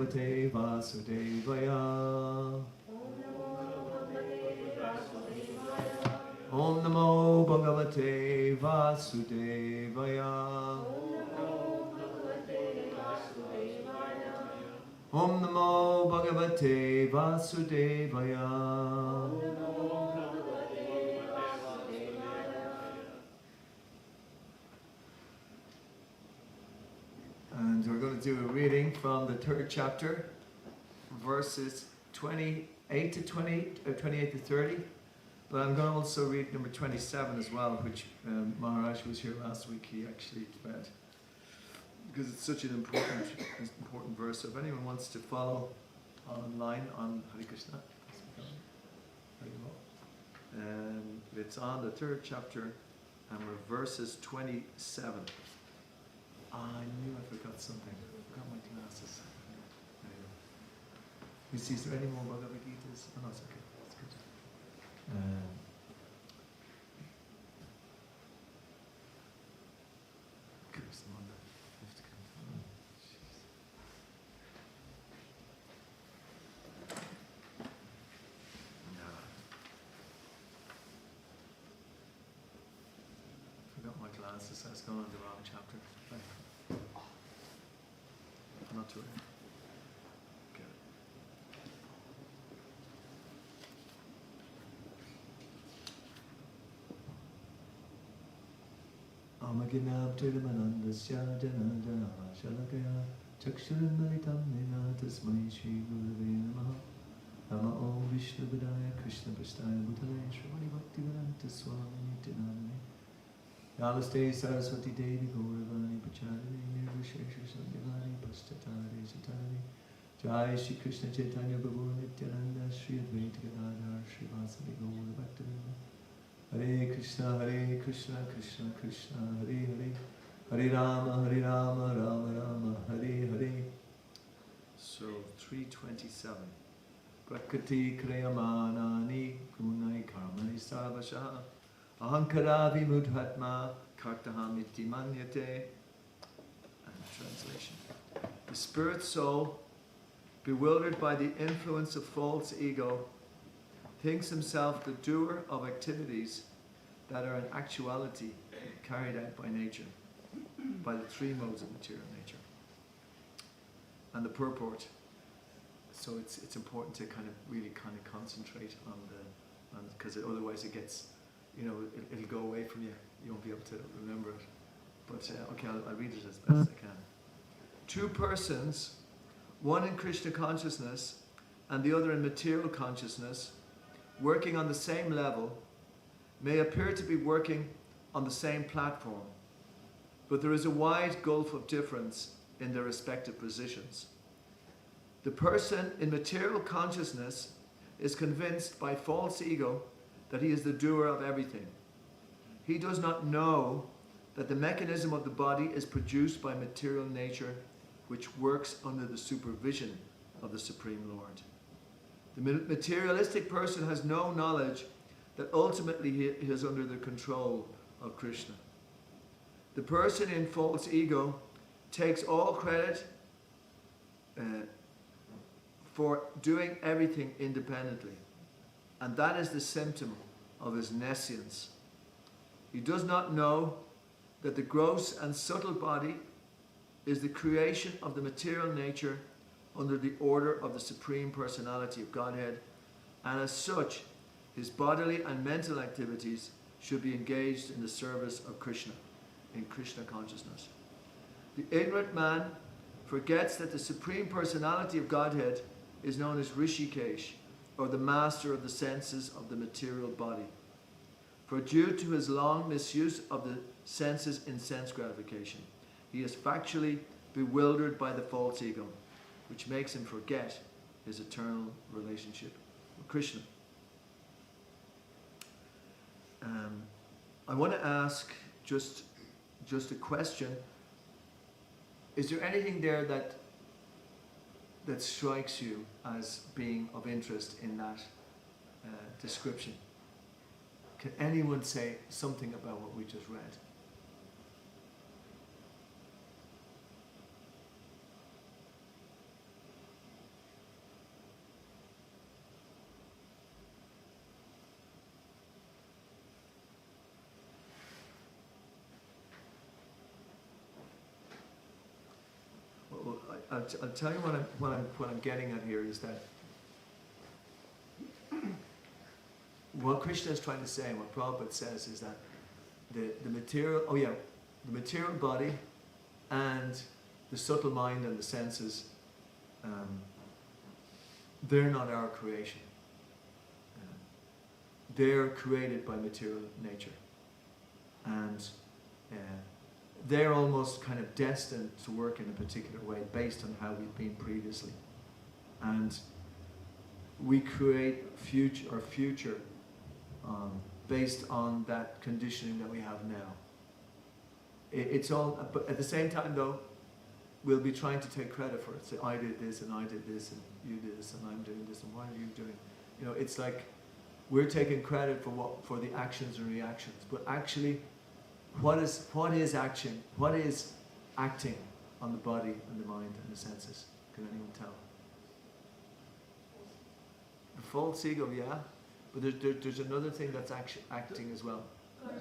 Bhagavate Vasudevaya. Om Namo Bhagavate Vasudevaya. Om Namo Bhagavate Vasudevaya. And we're going to do a reading from the 3rd chapter, verses 28 to 28 to 30. But I'm going to also read number 27 as well, which Maharaj was here last week. He actually read, because it's such an important verse. So if anyone wants to follow online on Hare Krishna, it's on the 3rd chapter, and we're verses 27. I knew I forgot something. I forgot my glasses. Anyway. Is there any more Bhagavad Gitas? Oh, no, it's okay. It's good. Goodness, the one that left to come. No. Forgot my glasses. I was going on the wrong chapter. Not to it. Okay. Amaginab Tirumanandasya Janajana Shalakaya Chakshurimalitam Nina Tasmai Shri Gurave Namaha Nama Om Vishnu Vidaya Krishna Prasthaya Bhutale Shrimati Bhaktivedanta Swami Nityanamane Namaste Saraswati Devi Gauravani Pacharani Nirvishesha Sandhivani Pastatari Satani Jai Shri Krishna Chaitanya Prabhu Nityananda Shri Advaita Gadadhar Shri Vasadi Gaur Bhaktivinoda Hare Krishna Krishna Krishna Hare Hare Hare Rama Rama Rama Hare Hare. So 327. Prakati Kriyamanani Kunai Karmani Sarvashaha Ahankaravi Mudhatma Kartahamiti Manyate. And translation. The spirit soul, bewildered by the influence of false ego, thinks himself the doer of activities that are in actuality carried out by nature, by the 3 modes of material nature. And the purport. So it's important to really concentrate on because otherwise it gets, it'll go away from you. You won't be able to remember it. But okay, I'll read it as best I can. 2 persons, one in Krishna consciousness and the other in material consciousness, working on the same level, may appear to be working on the same platform, but there is a wide gulf of difference in their respective positions. The person in material consciousness is convinced by false ego that he is the doer of everything. He does not know that the mechanism of the body is produced by material nature, which works under the supervision of the Supreme Lord. The materialistic person has no knowledge that ultimately he is under the control of Krishna. The person in false ego takes all credit for doing everything independently, and that is the symptom of his nescience. He does not know that the gross and subtle body is the creation of the material nature under the order of the Supreme Personality of Godhead, and as such, his bodily and mental activities should be engaged in the service of Krishna, in Krishna consciousness. The ignorant man forgets that the Supreme Personality of Godhead is known as Rishikesh, or the master of the senses of the material body. For due to his long misuse of the senses in sense gratification, he is factually bewildered by the false ego, which makes him forget his eternal relationship with Krishna. I want to ask just a question. Is there anything there that strikes you as being of interest in that description? Can anyone say something about what we just read? I'll tell you what I'm getting at here is that what Krishna is trying to say, and what Prabhupada says, is that the material body and the subtle mind and the senses, they're not our creation. They're created by material nature, and they're almost kind of destined to work in a particular way based on how we've been previously, and we create our future based on that conditioning that we have now. It's all, but at the same time though, we'll be trying to take credit for it. Say, I did this, and I did this, and you did this, and I'm doing this, and why are you doing? You know, it's like we're taking credit for the actions and reactions. But actually, what is action? What is acting on the body and the mind and the senses? Can anyone tell? The false ego, yeah. But there's another thing that's acting as well.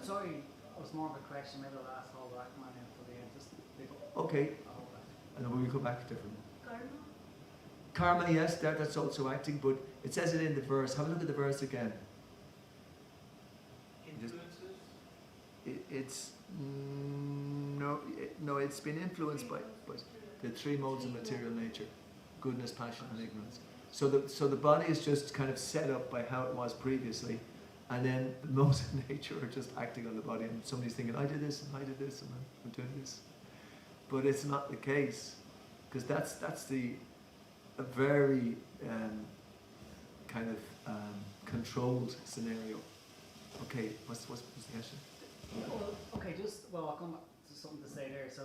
Sorry, it was more of a question. Maybe I'll ask all that man for the end. Just okay. And then we'll go back to different. Karma, yes, that's also acting, but it says it in the verse. Have a look at the verse again. Influences? It's been influenced by the three modes of material nature: goodness, passion, and ignorance. So the body is just kind of set up by how it was previously, and then the modes of nature are just acting on the body. And somebody's thinking, I did this, and I did this, and I'm doing this. But it's not the case, because that's a very kind of controlled scenario. Okay, what's the question? Okay, I'll come back to something to say there. So,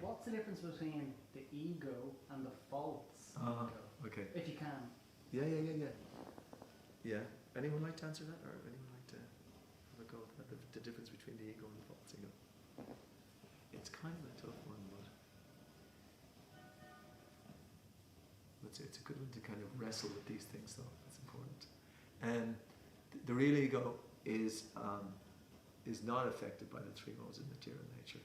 what's the difference between the ego and the false ego? Okay. If you can. Yeah. Anyone like to answer that, or anyone like to have a go at the difference between the ego and the false ego? It's kind of a tough one, but it's a good one to kind of wrestle with these things, though. It's important. And the real ego is not affected by the three modes of material nature.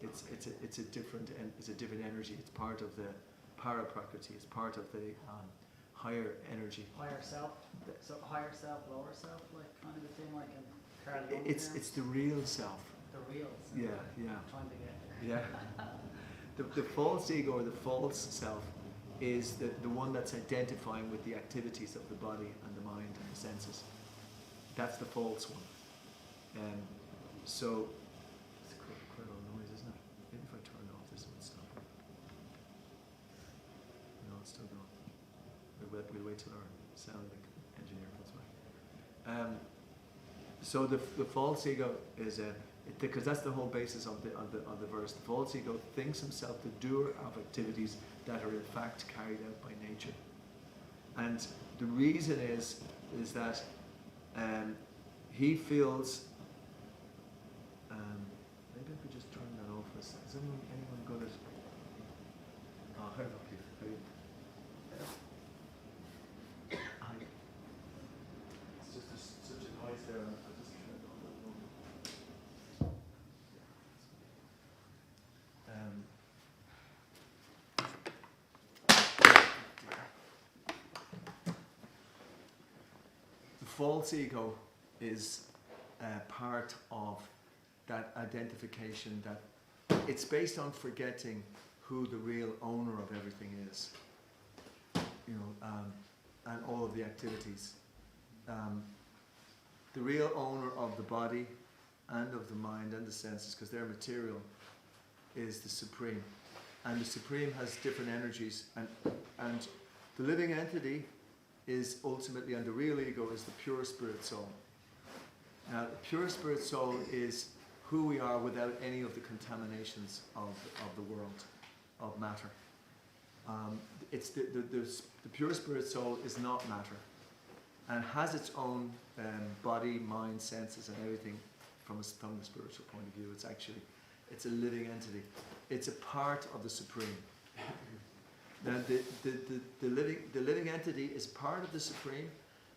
It's a different energy. It's part of the para-prakriti. It's part of the higher energy. Higher self. So higher self, lower self, like kind of a thing, like in Carl Jung It's the real self. The real self. Yeah. I'm trying to get there. Yeah. The false ego, or the false self, is the one that's identifying with the activities of the body and the mind and the senses. That's the false one. So it's quite a lot of noise, isn't it? Maybe if I turn off this one, stop. No, it's still going. We'll wait till our sound engineer comes back. So the false ego is because that's the whole basis of the verse. The false ego thinks himself the doer of activities that are in fact carried out by nature, and the reason is that he feels. Maybe I could just turn that off. Is anyone good at? Oh, how about you? It's just such a noise there. I'll just turn it on. The false ego is part of that identification, that it's based on forgetting who the real owner of everything is, and all of the activities. The real owner of the body and of the mind and the senses, because they're material, is the Supreme. And the Supreme has different energies, and the living entity is ultimately, and the real ego is the pure spirit soul. Now, the pure spirit soul is who we are without any of the contaminations of the world, of matter. It's the pure spirit soul is not matter, and has its own body, mind, senses, and everything from the spiritual point of view. It's a living entity. It's a part of the Supreme. Now, the living entity is part of the Supreme,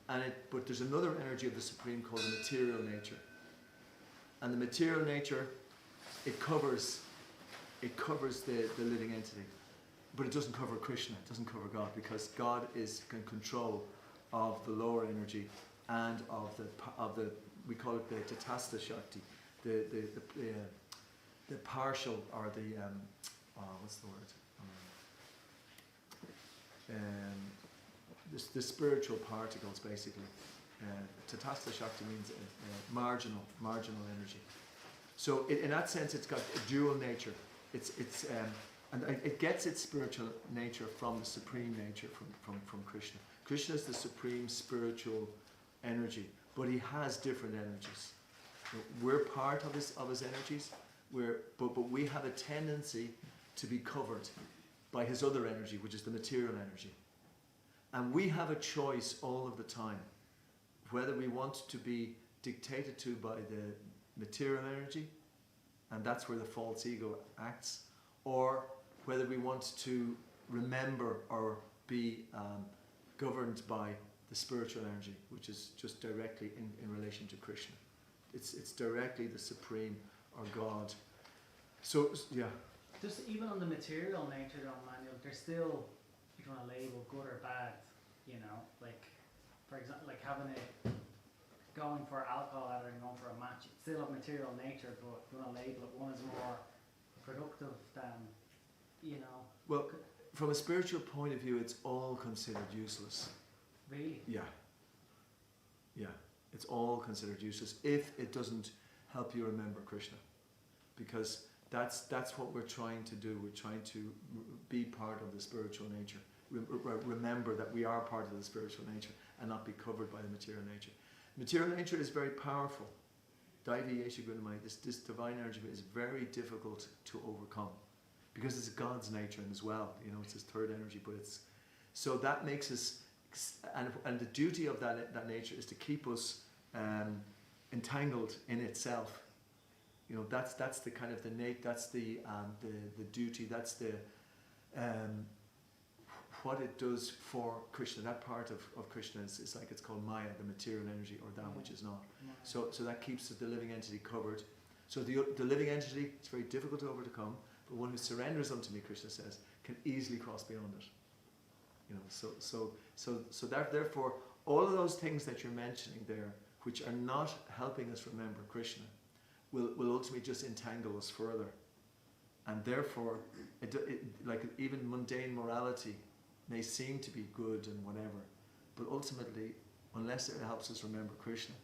but there's another energy of the Supreme called the material nature. And the material nature, it covers the living entity. but it doesn't cover Krishna, it doesn't cover God, because God is in control of the lower energy and of the we call it the Tatastha Shakti, the partial, or the what's the word? The spiritual particles, basically. Tatastha Shakti means marginal energy. So in that sense, it's got a dual nature. And it gets its spiritual nature from the supreme nature, from Krishna. Krishna is the supreme spiritual energy, but he has different energies. We're part of his energies, but we have a tendency to be covered by his other energy, which is the material energy. And we have a choice all of the time, whether we want to be dictated to by the material energy, and that's where the false ego acts, or whether we want to remember or be governed by the spiritual energy, which is just directly in relation to Krishna. It's directly the Supreme, or God. So, yeah. Just even on the material nature, though, Manuel, there's still, if you want to label good or bad, you know, like, for example, like going for alcohol rather than going for a match. It's still of material nature, but if you want to label it, one is more productive than, you know. Well, from a spiritual point of view, it's all considered useless. Really? Yeah. It's all considered useless if it doesn't help you remember Krishna, because that's what we're trying to do. We're trying to be part of the spiritual nature. Remember that we are part of the spiritual nature and not be covered by the material nature. Material nature is very powerful. Daivi Yesha Gunamai, this divine energy is very difficult to overcome, because it's God's nature as well. You know, it's his third energy, but it's so that makes us, and the duty of that nature is to keep us entangled in itself. You know, that's the kind of that's the duty. That's the what it does for Krishna. That part of Krishna is like, it's called Maya, the material energy, or that which is not. So that keeps the living entity covered. So the living entity, it's very difficult to overcome, but one who surrenders unto me, Krishna says, can easily cross beyond it. You know, so therefore, all of those things that you're mentioning there, which are not helping us remember Krishna, will ultimately just entangle us further. And therefore, like even mundane morality may seem to be good and whatever, but ultimately, unless it helps us remember Krishna,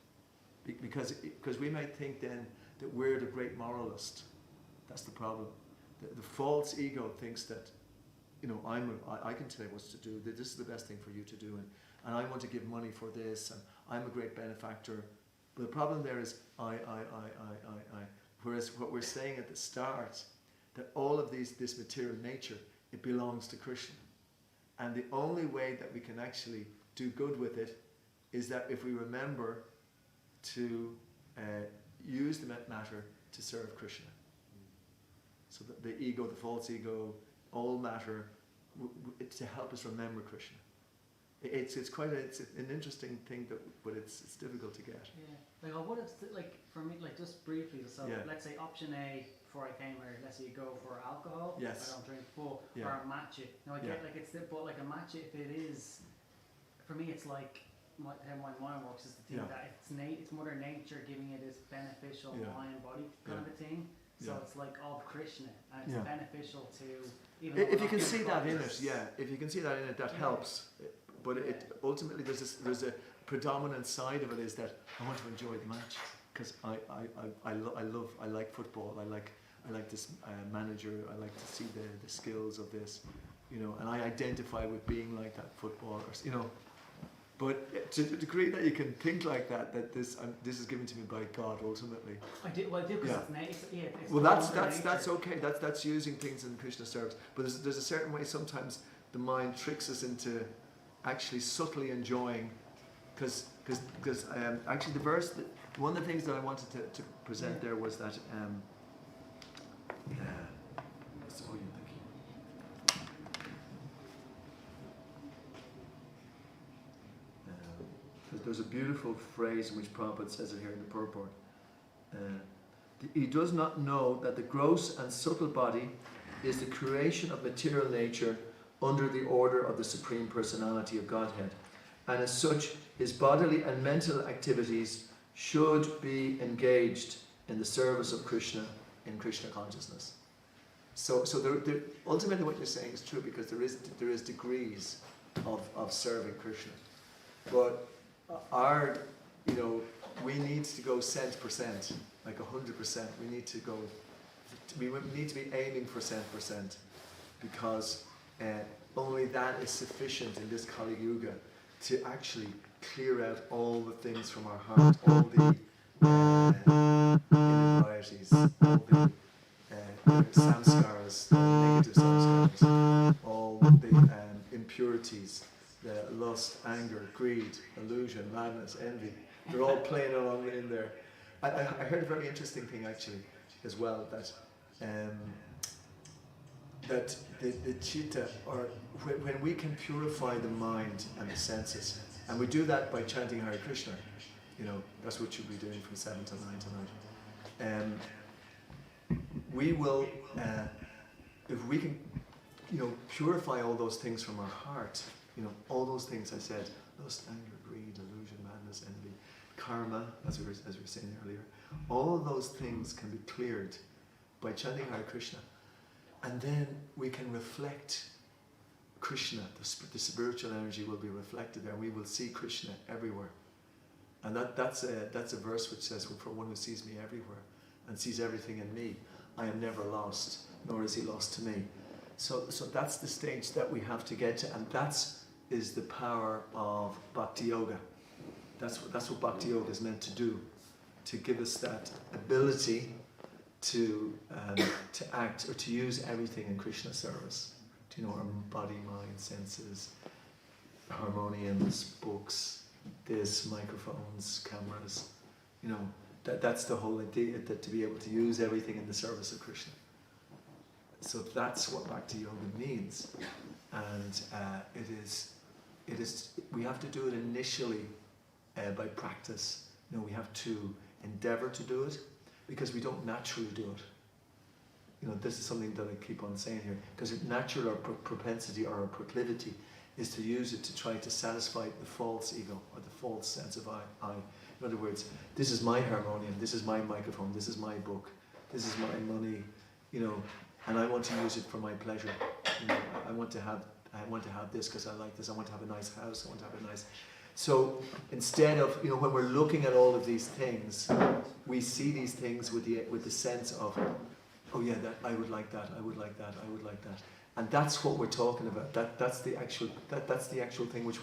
because we might think then that we're the great moralist. That's the problem. The false ego thinks that, you know, I can tell you what to do. This is the best thing for you to do, and I want to give money for this, and I'm a great benefactor. But the problem there is I. Whereas what we're saying at the start, that all of this material nature, it belongs to Krishna. And the only way that we can actually do good with it is that if we remember to use the matter to serve Krishna. So that the ego, the false ego, all matter to help us remember Krishna. It's quite an interesting thing, but it's difficult to get. Yeah, like what if, like for me, like just briefly, so let's say option A before I came here, let's say you go for alcohol. Yes. I don't drink full, or a matcha. Now I get like but like a matcha, if it is, for me it's like how my mind works is to think that it's Mother Nature giving it this beneficial mind body kind of a thing. So it's like of Krishna, and it's beneficial to. Even if you can see that in it, if you can see that in it, that helps. But it ultimately there's a predominant side of it is that I want to enjoy the match, because I like football. I like this manager. I like to see the skills of this, you know, and I identify with being like that footballer, you know. But to the degree that you can think like that this is given to me by God ultimately. I do because it's nature. Well, that's okay. That's using things in Krishna's service. But there's a certain way sometimes the mind tricks us into actually subtly enjoying, because actually the verse, one of the things that I wanted to present there was that there's a beautiful phrase in which Prabhupada says it here in the purport. He does not know that the gross and subtle body is the creation of material nature under the order of the Supreme Personality of Godhead. And as such, his bodily and mental activities should be engaged in the service of Krishna in Krishna consciousness. So ultimately what you're saying is true, because there is degrees of serving Krishna. But we need to go cent%, like 100%. We need to be aiming for cent%, because only that is sufficient in this Kali Yuga to actually clear out all the things from our heart, all the inequalities, all the samskaras, the negative samskaras, all the impurities, the lust, anger, greed, illusion, madness, envy. They're all playing along in there. I heard a very interesting thing actually as well, that the chitta, or when we can purify the mind and the senses, and we do that by chanting Hare Krishna, that's what you'll be doing from 7 to 9 tonight. We will, if we can, purify all those things from our heart, all those things I said, lust, anger, greed, illusion, madness, envy, karma, as we were saying earlier, all of those things can be cleared by chanting Hare Krishna. And then we can reflect Krishna, the spiritual energy will be reflected there, and we will see Krishna everywhere. And that's a verse which says, for one who sees me everywhere and sees everything in me, I am never lost, nor is he lost to me. So that's the stage that we have to get to, and that is the power of Bhakti Yoga. That's what Bhakti Yoga is meant to do, to give us that ability to act or to use everything in Krishna's service. Our body, mind, senses, harmoniums, books, this, microphones, cameras. That's the whole idea, that to be able to use everything in the service of Krishna. So that's what Bhakti Yoga means, and it is. We have to do it initially by practice. We have to endeavor to do it, because we don't naturally do it. This is something that I keep on saying here, because a natural or propensity or a proclivity is to use it to try to satisfy the false ego or the false sense of I. In other words, this is my harmonium, this is my microphone, this is my book, this is my money, and I want to use it for my pleasure. I want to have this because I like this. I want to have a nice house. I want to have a nice. So instead of when we're looking at all of these things, we see these things with the sense of, oh yeah, that I would like that. I would like that. I would like that. And that's what we're talking about. That's the actual thing which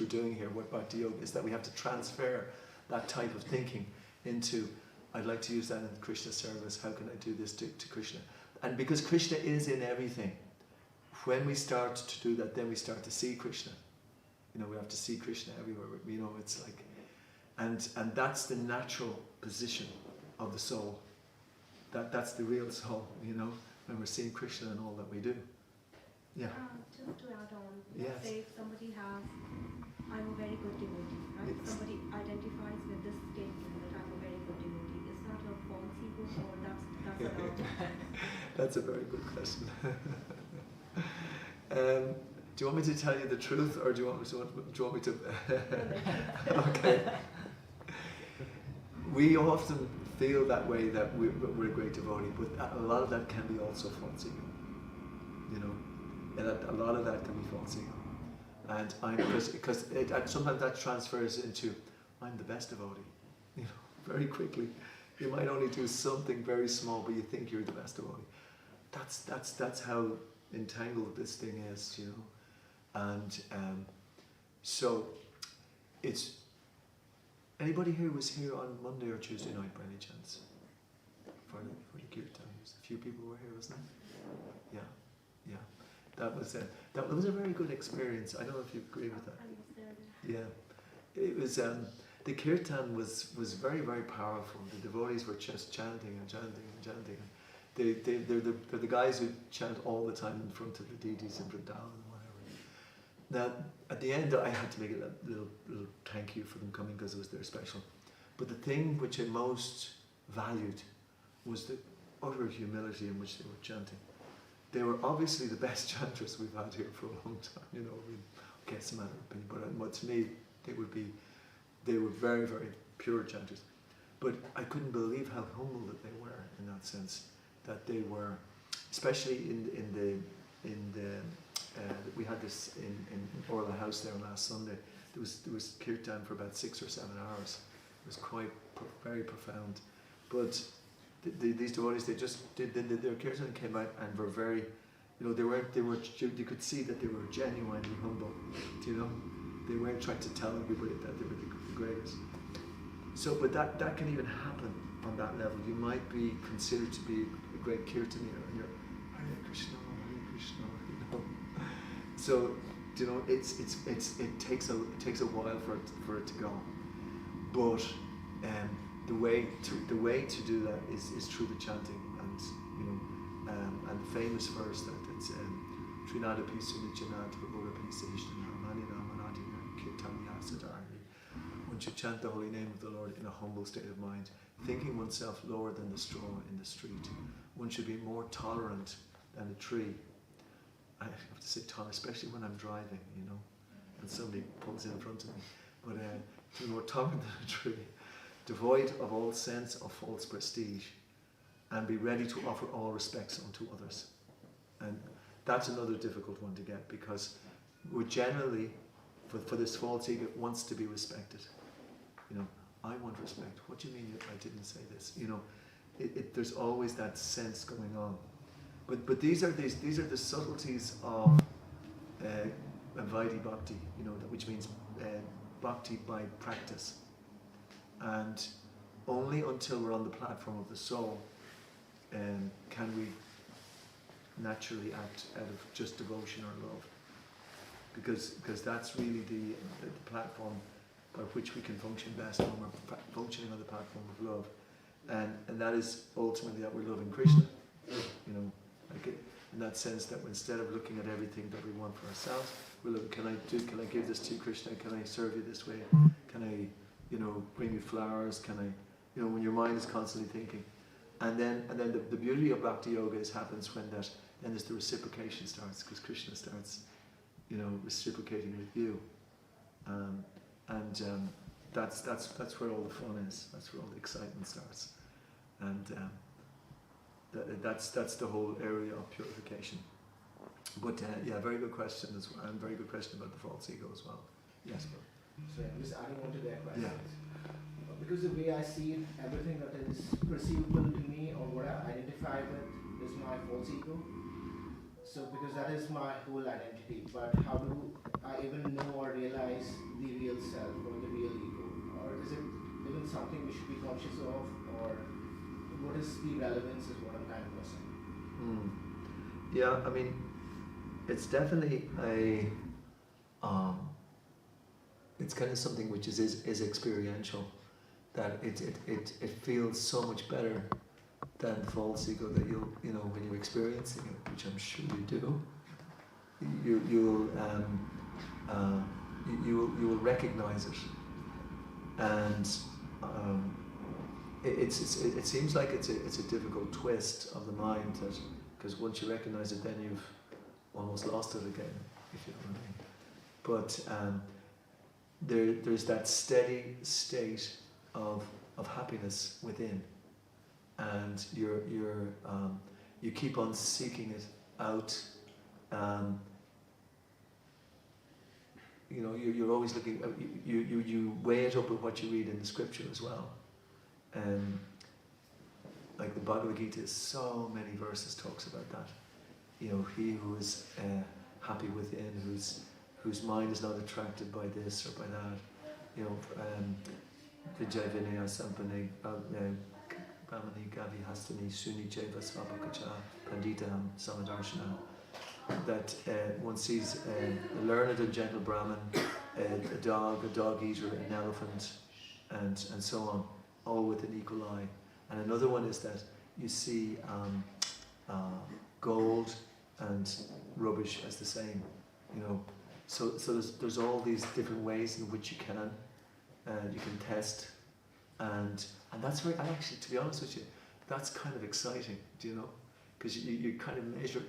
we're doing here. What Bhakti Yoga is, that we have to transfer that type of thinking into, I'd like to use that in Krishna service. How can I do this to Krishna? And because Krishna is in everything, when we start to do that, then we start to see Krishna. We have to see Krishna everywhere. It's like, and that's the natural position of the soul. That's the real soul. When we're seeing Krishna in all that we do. Yeah. Just to add on, yes. Say if somebody has, I'm a very good devotee, right? Yes. Somebody identifies with this statement that I'm a very good devotee. Is that a false ego, or that's allowed? That's a very good question. Do you want me to tell you the truth, or do you want me to? Okay. We often feel that way, that we're a great devotee, but a lot of that can be also false ego. And a lot of that can be false ego, and because sometimes that transfers into, I'm the best devotee. Very quickly, you might only do something very small, but you think you're the best devotee. That's how entangled this thing is, and so it's. Anybody here was here on Monday or Tuesday night by any chance? For the Kirtan, a few people were here, wasn't it? Yeah. That was a very good experience. I don't know if you agree with that. I was there. Yeah, it was. The Kirtan was very, very powerful. The devotees were just chanting and chanting and chanting. They're the guys who chant all the time in front of the deities in Vrindavan and whatever. Now, at the end, I had to make a little thank you for them coming, because it was their special. But the thing which I most valued was the utter humility in which they were chanting. they were obviously the best chanters we've had here for a long time. You know, I mean, okay, it's a matter of opinion, but to me, they were very, very pure chanters. But I couldn't believe how humble that they were in that sense. That they were, especially in the we had this in Orla House there last Sunday. There was Kirtan for about 6 or 7 hours. It was quite very profound. But these devotees, they just did their Kirtan, came out and were very, you know, you could see that they were genuinely humble. You know, they weren't trying to tell everybody that they were the greatest. So, but that can even happen on that level. You might be considered to be a great Kirtanier, and you're Hare Krishna, you know. So, you know, it takes a while for it to go. But the way to do that is through the chanting, and you know, and the famous verse that it's Trinada Pisuni Chanat Vabura Pisishtan Harmani Namanati Kirtanya Sadarni. One should chant the holy name of the Lord in a humble state of mind, thinking oneself lower than the straw in the street. One should be more tolerant than a tree. I have to say tolerant, especially when I'm driving, you know, and somebody pulls in front of me. But to be more tolerant than a tree, devoid of all sense of false prestige, and be ready to offer all respects unto others. And that's another difficult one to get, because we're generally, for this false ego, wants to be respected. You know, I want respect. What do you mean I didn't say this? You know, there's always that sense going on. But these are the subtleties of Vaidhi Bhakti, you know, which means Bhakti by practice. And only until we're on the platform of the soul can we naturally act out of just devotion or love. Because that's really the platform by which we can function best when we're functioning on the platform of love. And that is ultimately that we're loving Krishna. You know, like in that sense that instead of looking at everything that we want for ourselves, we're looking, can I give this to you, Krishna? Can I serve you this way? Can I, you know, bring you flowers? Can I, you know, when your mind is constantly thinking. And then the beauty of Bhakti Yoga happens when then there's the reciprocation starts, because Krishna starts, you know, reciprocating with you. That's where all the fun is. That's where all the excitement starts. And that's the whole area of purification. But yeah, very good question as well, and very good question about the false ego as well. Yes, bro. So I'm just adding on to that question. Yeah. Because the way I see it, everything that is perceivable to me or what I identify with is my false ego. So because that is my whole identity. But how do I even know or realize the real self or the real ego? Or is it even something we should be conscious of? Or what is the relevance is what I'm kind of saying. Yeah, I mean, it's definitely it's kind of something which is experiential, that it feels so much better than false ego, that you know when you're experiencing it, which I'm sure you do, you will recognize it, and it seems like it's a difficult twist of the mind, that because once you recognize it, then you've almost lost it again, if you know what I mean. But there's that steady state of happiness within, and you keep on seeking it out. You know, you're always looking. You weigh it up with what you read in the scripture as well. Like the Bhagavad Gita, so many verses talks about that. You know, he who is happy within, whose mind is not attracted by this or by that. You know, Vijay Vinaya Sampane Brahmani Gavi Hastani Suni Jeva Svapakacha Panditaham Samadarshana. That one sees a learned and gentle Brahmin, a dog eater, an elephant, and so on, all with an equal eye. And another one is that you see gold and rubbish as the same, you know. So there's all these different ways in which you can test, and that's very, actually, to be honest with you, that's kind of exciting, do you know? because you kind of measure,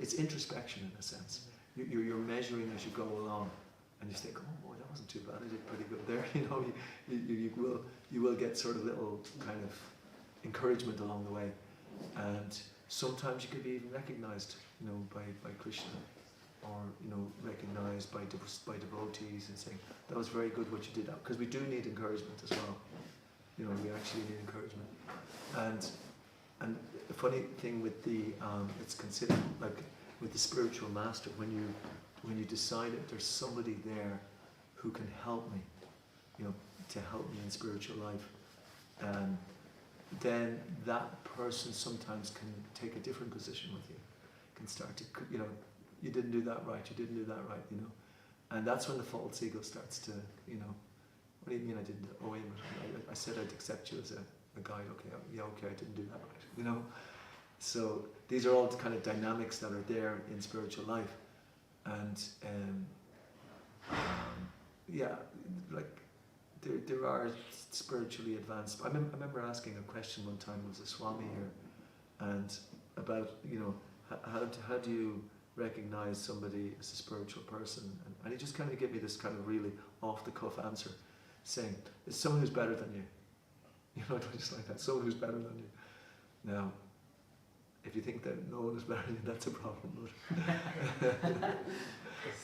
it's introspection in a sense. You're measuring as you go along, and you think, oh boy, that wasn't too bad, I did pretty good there. You will get sort of little kind of encouragement along the way, and sometimes you could be even recognized, by Krishna, or recognized by devotees and saying, that was very good what you did, because we do need encouragement as well. We actually need encouragement. And the funny thing with the it's considered like with the spiritual master, when you decide that there's somebody there who can help me, to help me in spiritual life, then that person sometimes can take a different position with you, can start to, you didn't do that right, and that's when the false ego starts to, what do you mean I didn't? Oh wait a minute, I said I'd accept you as a guide. Okay, okay, I didn't do that right. So these are all kind of dynamics that are there in spiritual life, and like there are spiritually advanced. I remember asking a question one time. There was a Swami here, and about how do you recognize somebody as a spiritual person, and he just kind of gave me this kind of really off the cuff answer, saying it's someone who's better than you. Just like that, someone who's better than you. Now, if you think that no one is better than you, that's a problem.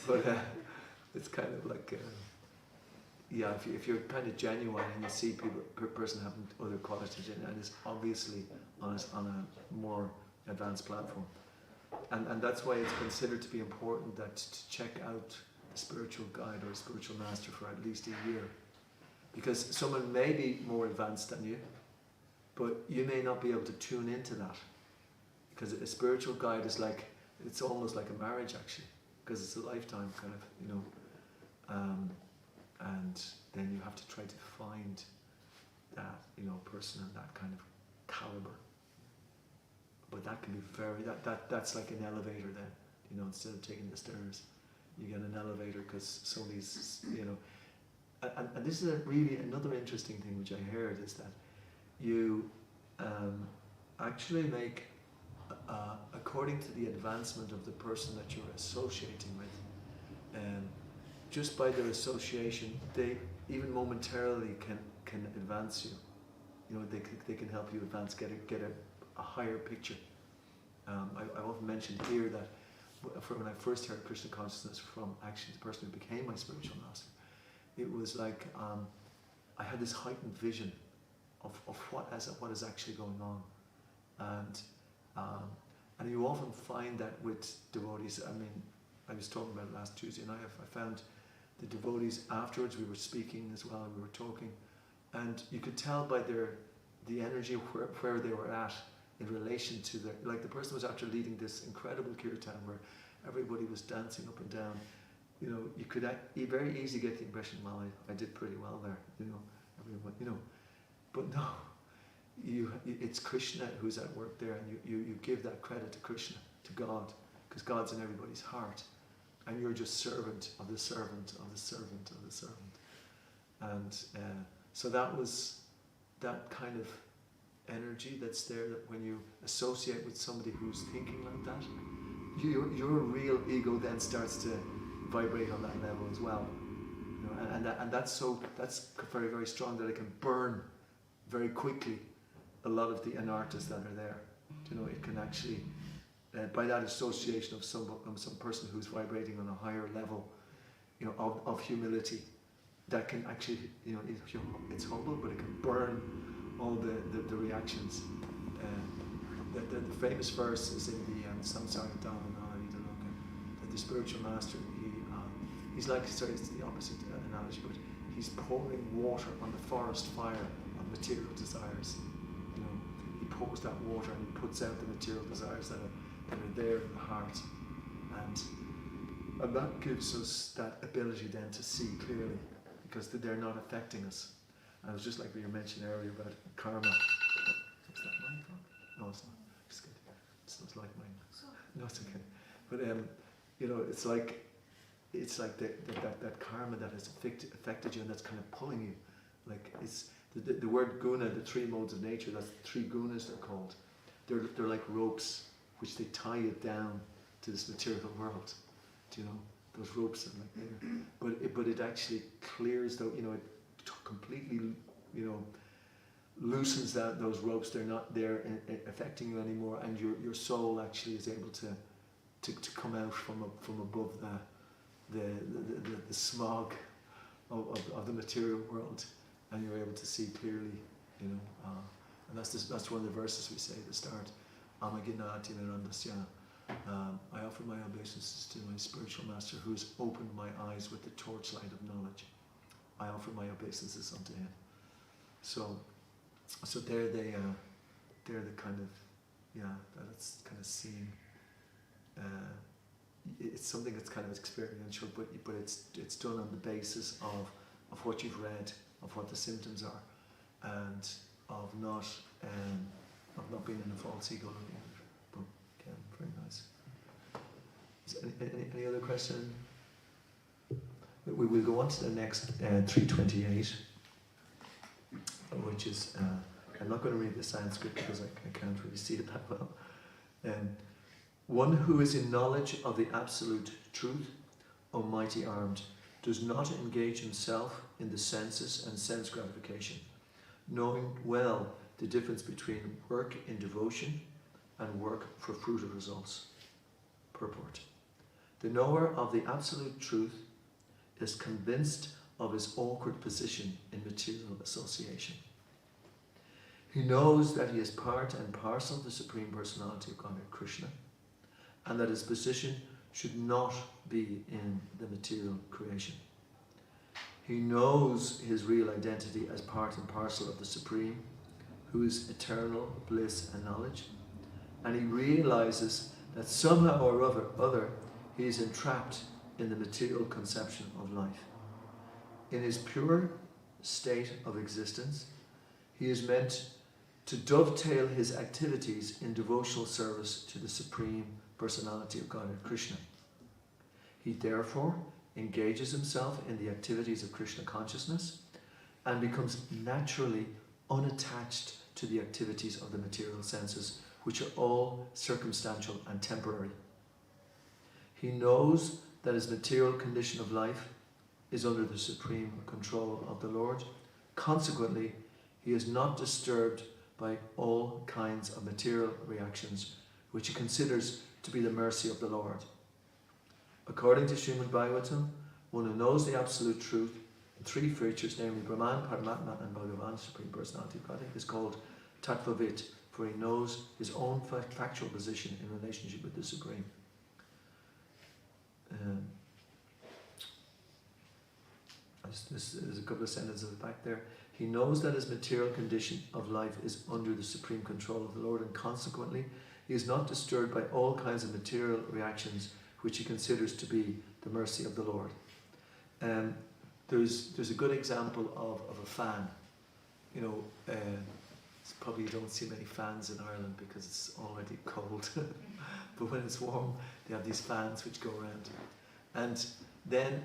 But it's kind of like, if you're kind of genuine and you see a person having other qualities and is obviously on a more advanced platform, and that's why it's considered to be important that to check out a spiritual guide or a spiritual master for at least a year. Because someone may be more advanced than you, but you may not be able to tune into that. Because a spiritual guide is like, it's almost like a marriage actually, because it's a lifetime kind of, and then you have to try to find that, person and that kind of caliber. But that can be that's like an elevator then, instead of taking the stairs, you get an elevator because somebody's, and this is really another interesting thing which I heard, is that you actually make, according to the advancement of the person that you're associating with, just by their association, they even momentarily can advance you. They can help you advance, get a higher picture. I often mentioned here that when I first heard Krishna consciousness from actually the person who became my spiritual master, it was like I had this heightened vision of what is actually going on, and you often find that with devotees. I mean, I was talking about it last Tuesday night. I found the devotees afterwards. We were speaking as well, and we were talking, and you could tell by the energy of where they were at in relation to like the person was after leading this incredible kirtan where everybody was dancing up and down. You could very easily get the impression, well, I did pretty well there, everyone, but no, it's Krishna who's at work there, and you give that credit to Krishna, to God, because God's in everybody's heart, and you're just servant of the servant of the servant of the servant, and so that was that kind of energy that's there, that when you associate with somebody who's thinking like that, your real ego then starts to vibrate on that level as well, and that's very, very strong, that it can burn very quickly a lot of the anarthas that are there. It can actually, by that association of some person who's vibrating on a higher level, of humility, that can actually, it's humble, but it can burn all the reactions. The famous verse is in the Samsara Dhavanari, that the spiritual master, he's like, sorry, it's the opposite analogy, but he's pouring water on the forest fire of material desires. He pours that water and he puts out the material desires that are there in the heart, and that gives us that ability then to see clearly, because they're not affecting us. And it was just like we were mentioning earlier about karma. Is that mine? No, it's not. It's good. It's not like mine. No, it's okay. But it's like that karma that has affected you, and that's kind of pulling you. Like it's the word guna, the three modes of nature. That's the three gunas they're called, they're like ropes which they tie it down to this material world. Do you know? Those ropes are like there. But it actually clears it completely, loosens those ropes. They're not there affecting you anymore, and your soul actually is able to come out from above the smog of the material world, and you're able to see clearly, and that's one of the verses we say at the start. Amaginati Mirandasya. I offer my obeisances to my spiritual master who has opened my eyes with the torchlight of knowledge. I offer my obeisances unto him. So they're the kind of, that's kind of seeing. It's something that's kind of experiential, but it's done on the basis of what you've read, of what the symptoms are, and of not being in a false ego looking at it. But again, very nice. Any other question? We will go on to the next 328, which is, I'm not going to read the Sanskrit because I can't really see it that well. One who is in knowledge of the absolute truth, almighty armed, does not engage himself in the senses and sense gratification, knowing well the difference between work in devotion and work for fruit of results. Purport. The knower of the absolute truth is convinced of his awkward position in material association. He knows that he is part and parcel of the Supreme Personality of Godhead, Krishna, and that his position should not be in the material creation. He knows his real identity as part and parcel of the Supreme, who is eternal bliss and knowledge, and he realizes that somehow or other he is entrapped in the material conception of life. In his pure state of existence, he is meant to dovetail his activities in devotional service to the Supreme Personality of Godhead, Krishna. He therefore engages himself in the activities of Krishna consciousness and becomes naturally unattached to the activities of the material senses, which are all circumstantial and temporary. He knows that his material condition of life is under the supreme control of the Lord. Consequently, he is not disturbed by all kinds of material reactions, which he considers to be the mercy of the Lord. According to Srimad Bhagavatam, one who knows the absolute truth, three features, namely Brahman, Paramatma and Bhagavan, Supreme Personality of Godhead, is called Tattvavit, for he knows his own factual position in relationship with the Supreme. There's a couple of sentences back there. He knows that his material condition of life is under the supreme control of the Lord, and consequently he is not disturbed by all kinds of material reactions which he considers to be the mercy of the Lord. There's a good example of a fan. Probably you don't see many fans in Ireland because it's already cold. But when it's warm, they have these fans which go around. And then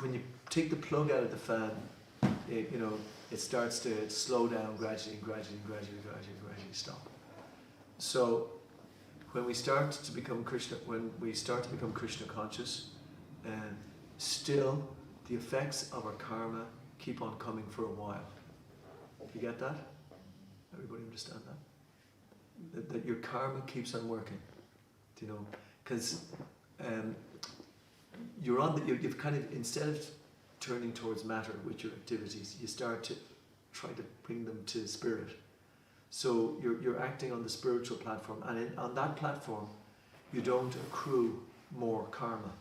when you take the plug out of the fan, it starts to slow down gradually stop. So when we start to become Krishna conscious, still the effects of our karma keep on coming for a while. You get that? Everybody understand that? That your karma keeps on working. Do you know? Because you've kind of, instead of turning towards matter with your activities, you start to try to bring them to spirit. So you're acting on the spiritual platform, and on that platform you don't accrue more karma,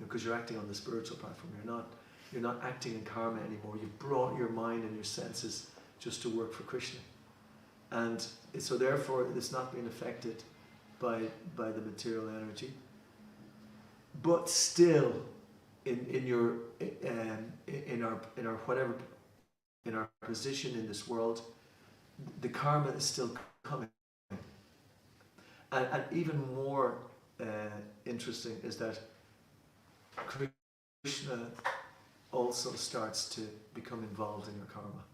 because you're acting on the spiritual platform. You're not acting in karma anymore. You've brought your mind and your senses just to work for Krishna, and so therefore it's not being affected by the material energy. But still, in our position in this world, the karma is still coming. And even more interesting is that Krishna also starts to become involved in your karma.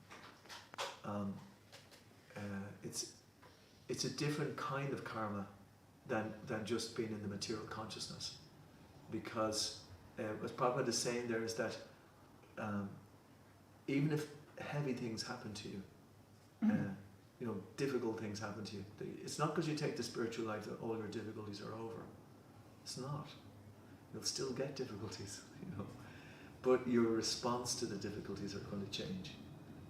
it's a different kind of karma than just being in the material consciousness. Because what Prabhupada is saying there is that even if heavy things happen to you, you know, difficult things happen to you, it's not because you take the spiritual life that all your difficulties are over. It's not. You'll still get difficulties, you know, but your response to the difficulties are going to change.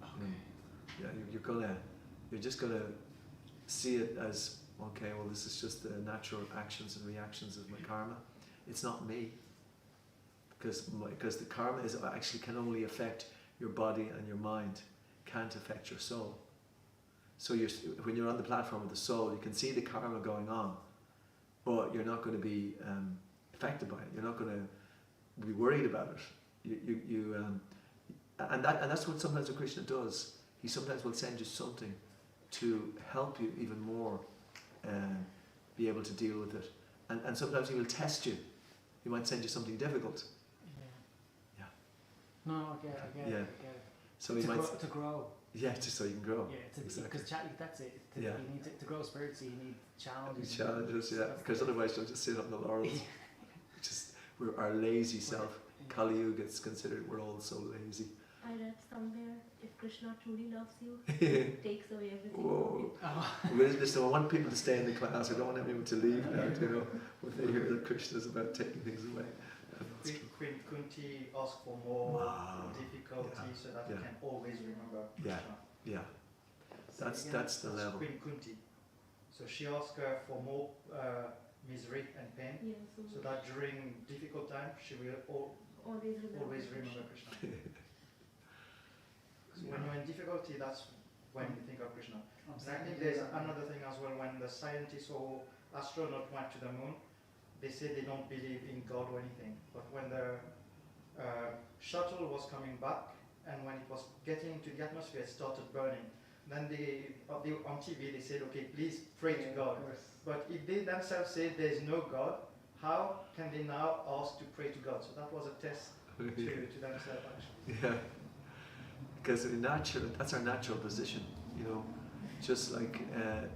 You know? Yeah, you're just gonna see it as, okay, well, this is just the natural actions and reactions of my karma. It's not me, because the karma is actually can only affect your body and your mind, can't affect your soul. So when you're on the platform of the soul, you can see the karma going on, but you're not going to be affected by it. You're not going to be worried about it. And that's what sometimes Krishna does. He sometimes will send you something to help you even more be able to deal with it. And sometimes he will test you. He might send you something difficult. Yeah. No, I get it. So he might to grow. Yeah, just so you can grow. Yeah, exactly. Because that's it. You need to grow spiritually. You need challenges. Challenges, yeah. Because otherwise you'll just sit on the laurels. We're our lazy self. Kali Yuga gets considered, we're all so lazy. I read somewhere, if Krishna truly loves you, he takes away everything. Whoa. Listen, I want people to stay in the class. I don't want anyone to leave now, you know, when they hear that Krishna is about taking things away. Queen Kunti asked for more difficulty so that you can always remember Krishna. Yeah. That's the level. Queen Kunti. So she asked her for more misery and pain, so that during difficult times she will always remember Krishna. So when you're in difficulty, that's when you think of Krishna. And I think there's another thing as well. When the scientists or astronauts went to the moon, they say they don't believe in God or anything. But when the shuttle was coming back and when it was getting into the atmosphere, it started burning. Then on TV they said, okay, please pray to God. But if they themselves say there's no God, how can they now ask to pray to God? So that was a test to themselves actually. Yeah, because that's our natural position, you know. Just like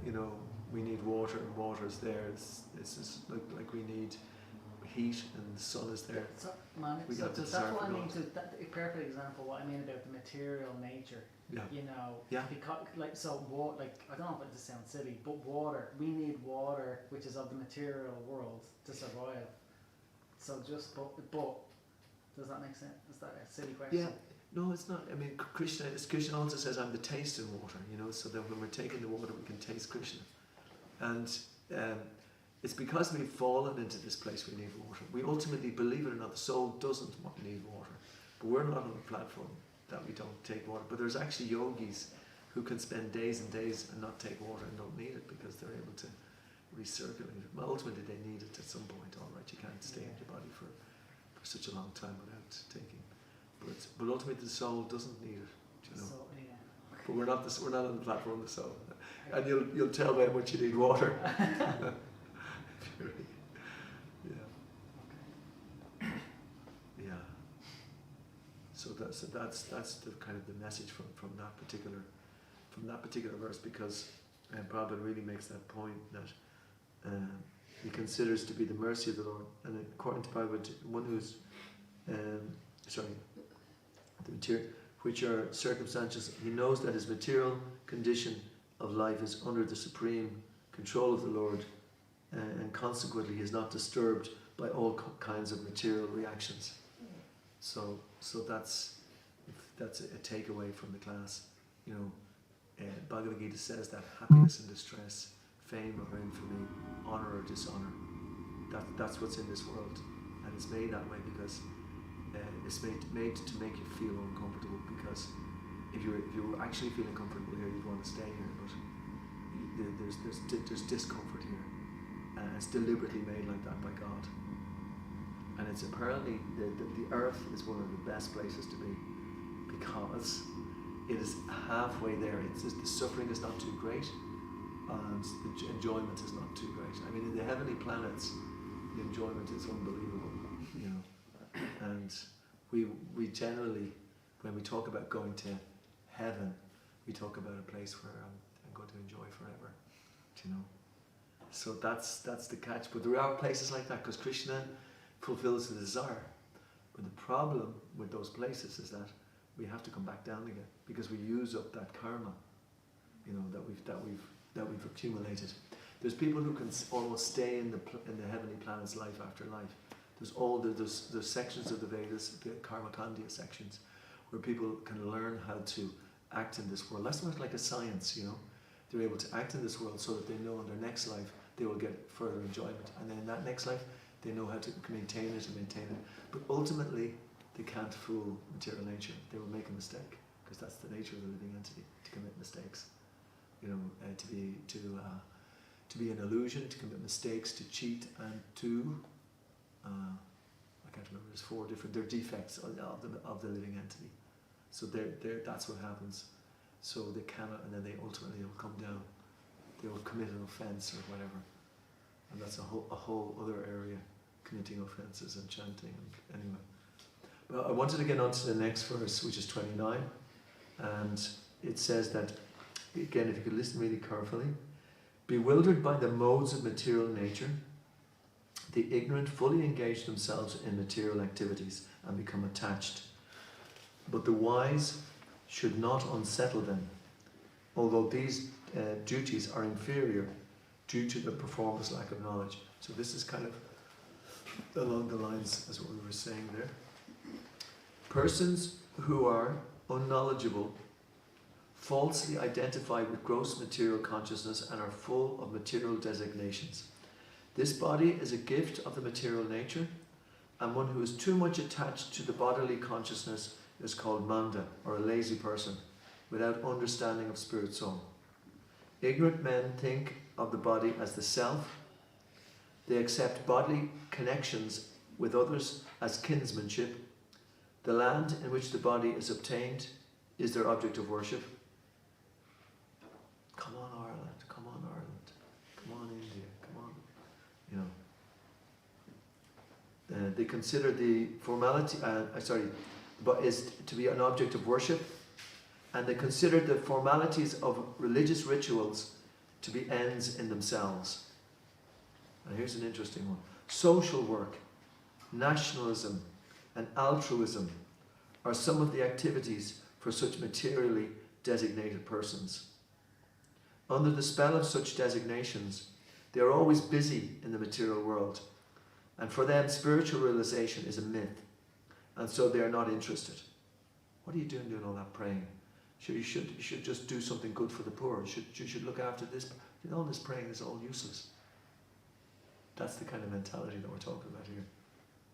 you know, we need water and water is there. It's just like we need heat and the sun is there. So that's what I mean. A perfect example. What I mean about the material nature. Yeah. You know. Yeah. Because I don't know if it just sounds silly, but water. We need water, which is of the material world, to survive. So but does that make sense? Is that a silly question? Yeah. No, it's not. I mean, Krishna also says, I'm the taste in water, you know, so that when we're taking the water, we can taste Krishna. And it's because we've fallen into this place we need water. We ultimately, believe it or not, the soul doesn't need water. But we're not on a platform that we don't take water. But there's actually yogis who can spend days and days and not take water and don't need it because they're able to recirculate it. Well, ultimately, they need it at some point, all right? You can't stay in your body for such a long time without taking. But ultimately, the soul doesn't need it, you know. But we're not on the platform of the soul, and you'll tell by how much you need water. Yeah. So that's the kind of the message from that particular verse, because Prabhupada really makes that point that he considers to be the mercy of the Lord, and according to Bhagavad, one who's the material, which are circumstances, he knows that his material condition of life is under the supreme control of the Lord, and consequently he is not disturbed by all kinds of material reactions. So that's a takeaway from the class. You know, Bhagavad Gita says that happiness and distress, fame or infamy, honor or dishonor, that's what's in this world, and it's made that way because it's made to make you feel uncomfortable, because if you're actually feeling comfortable here, you'd want to stay here, but there's discomfort here, and it's deliberately made like that by God. And it's apparently the earth is one of the best places to be, because it is halfway there. It's just, the suffering is not too great, and the enjoyment is not too great. I mean, in the heavenly planets, the enjoyment is unbelievable, you know. And we generally, when we talk about going to heaven, we talk about a place where I'm going to enjoy forever. Do you know? So that's the catch. But there are places like that because Krishna fulfills the desire. But the problem with those places is that we have to come back down again because we use up that karma, you know, that we've accumulated. There's people who can almost stay in the heavenly planets life after life. There's sections of the Vedas, the Karma Kandya sections, where people can learn how to act in this world. That's not like a science, you know. They're able to act in this world so that they know in their next life they will get further enjoyment, and then in that next life they know how to maintain it. But ultimately, they can't fool material nature. They will make a mistake because that's the nature of the living entity, to commit mistakes. You know, to be an illusion, to commit mistakes, to cheat, and to I can't remember. There's 4 different. They're defects of the living entity. So that's what happens. So they cannot, and then they ultimately will come down. They will commit an offence or whatever, and that's a whole other area, committing offences and chanting. And anyway, but I wanted to get on to the next verse, which is 29, and it says that again, if you could listen really carefully, bewildered by the modes of material nature, the ignorant fully engage themselves in material activities and become attached. But the wise should not unsettle them, although these duties are inferior due to the performer's lack of knowledge. So this is kind of along the lines as what we were saying there. Persons who are unknowledgeable falsely identify with gross material consciousness and are full of material designations. This body is a gift of the material nature, and one who is too much attached to the bodily consciousness is called manda, or a lazy person, without understanding of spirit soul. Ignorant men think of the body as the self. They accept bodily connections with others as kinsmanship. The land in which the body is obtained is their object of worship. Come on, Ireland. Come on, Ireland. Come on, India. Come on. You know. They consider the formality, but is to be an object of worship, and they consider the formalities of religious rituals to be ends in themselves. And here's an interesting one. Social work, nationalism, and altruism are some of the activities for such materially designated persons. Under the spell of such designations, they are always busy in the material world, and for them spiritual realization is a myth, and so they are not interested. What are you doing all that praying? You should just do something good for the poor. You should look after this. All this praying is all useless. That's the kind of mentality that we're talking about here.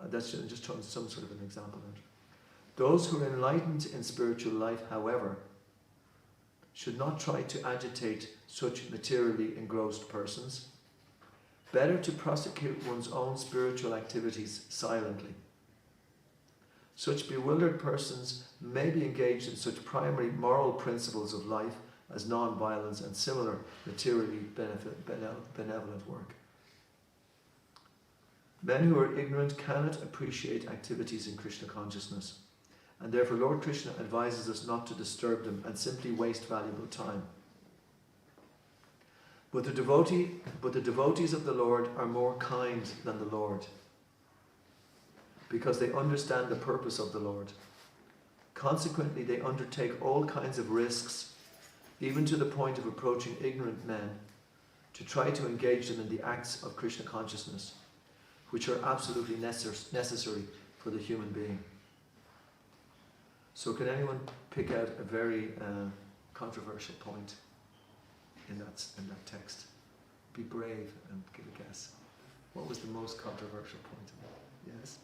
That's just throwing some sort of an example out. Those who are enlightened in spiritual life, however, should not try to agitate such materially engrossed persons. Better to prosecute one's own spiritual activities silently. Such bewildered persons may be engaged in such primary moral principles of life as non-violence and similar materially benevolent work. Men who are ignorant cannot appreciate activities in Krishna consciousness, and therefore Lord Krishna advises us not to disturb them and simply waste valuable time. But the devotees of the Lord are more kind than the Lord, because they understand the purpose of the Lord. Consequently, they undertake all kinds of risks, even to the point of approaching ignorant men, to try to engage them in the acts of Krishna consciousness, which are absolutely necessary for the human being. So can anyone pick out a very controversial point in that text? Be brave and give a guess. What was the most controversial point in it? Yes?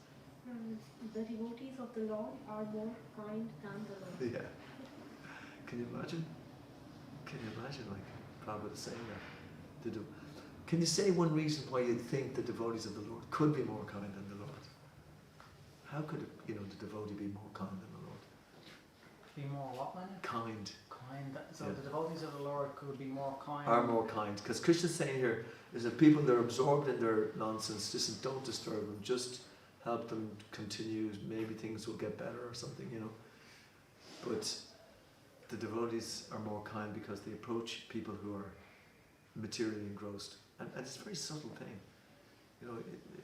The devotees of the Lord are more kind than the Lord. Yeah. Can you imagine? Like Prabhupada saying that? Can you say one reason why you think the devotees of the Lord could be more kind than the Lord? How could the devotee be more kind than the Lord? Be more what, man? Kind. So Yeah. the devotees of the Lord could be more kind. Are more kind. Because Krishna's saying here is that people that are absorbed in their nonsense, just don't disturb them. Just help them continue. Maybe things will get better or something, But the devotees are more kind because they approach people who are materially engrossed. And it's a very subtle thing. You know,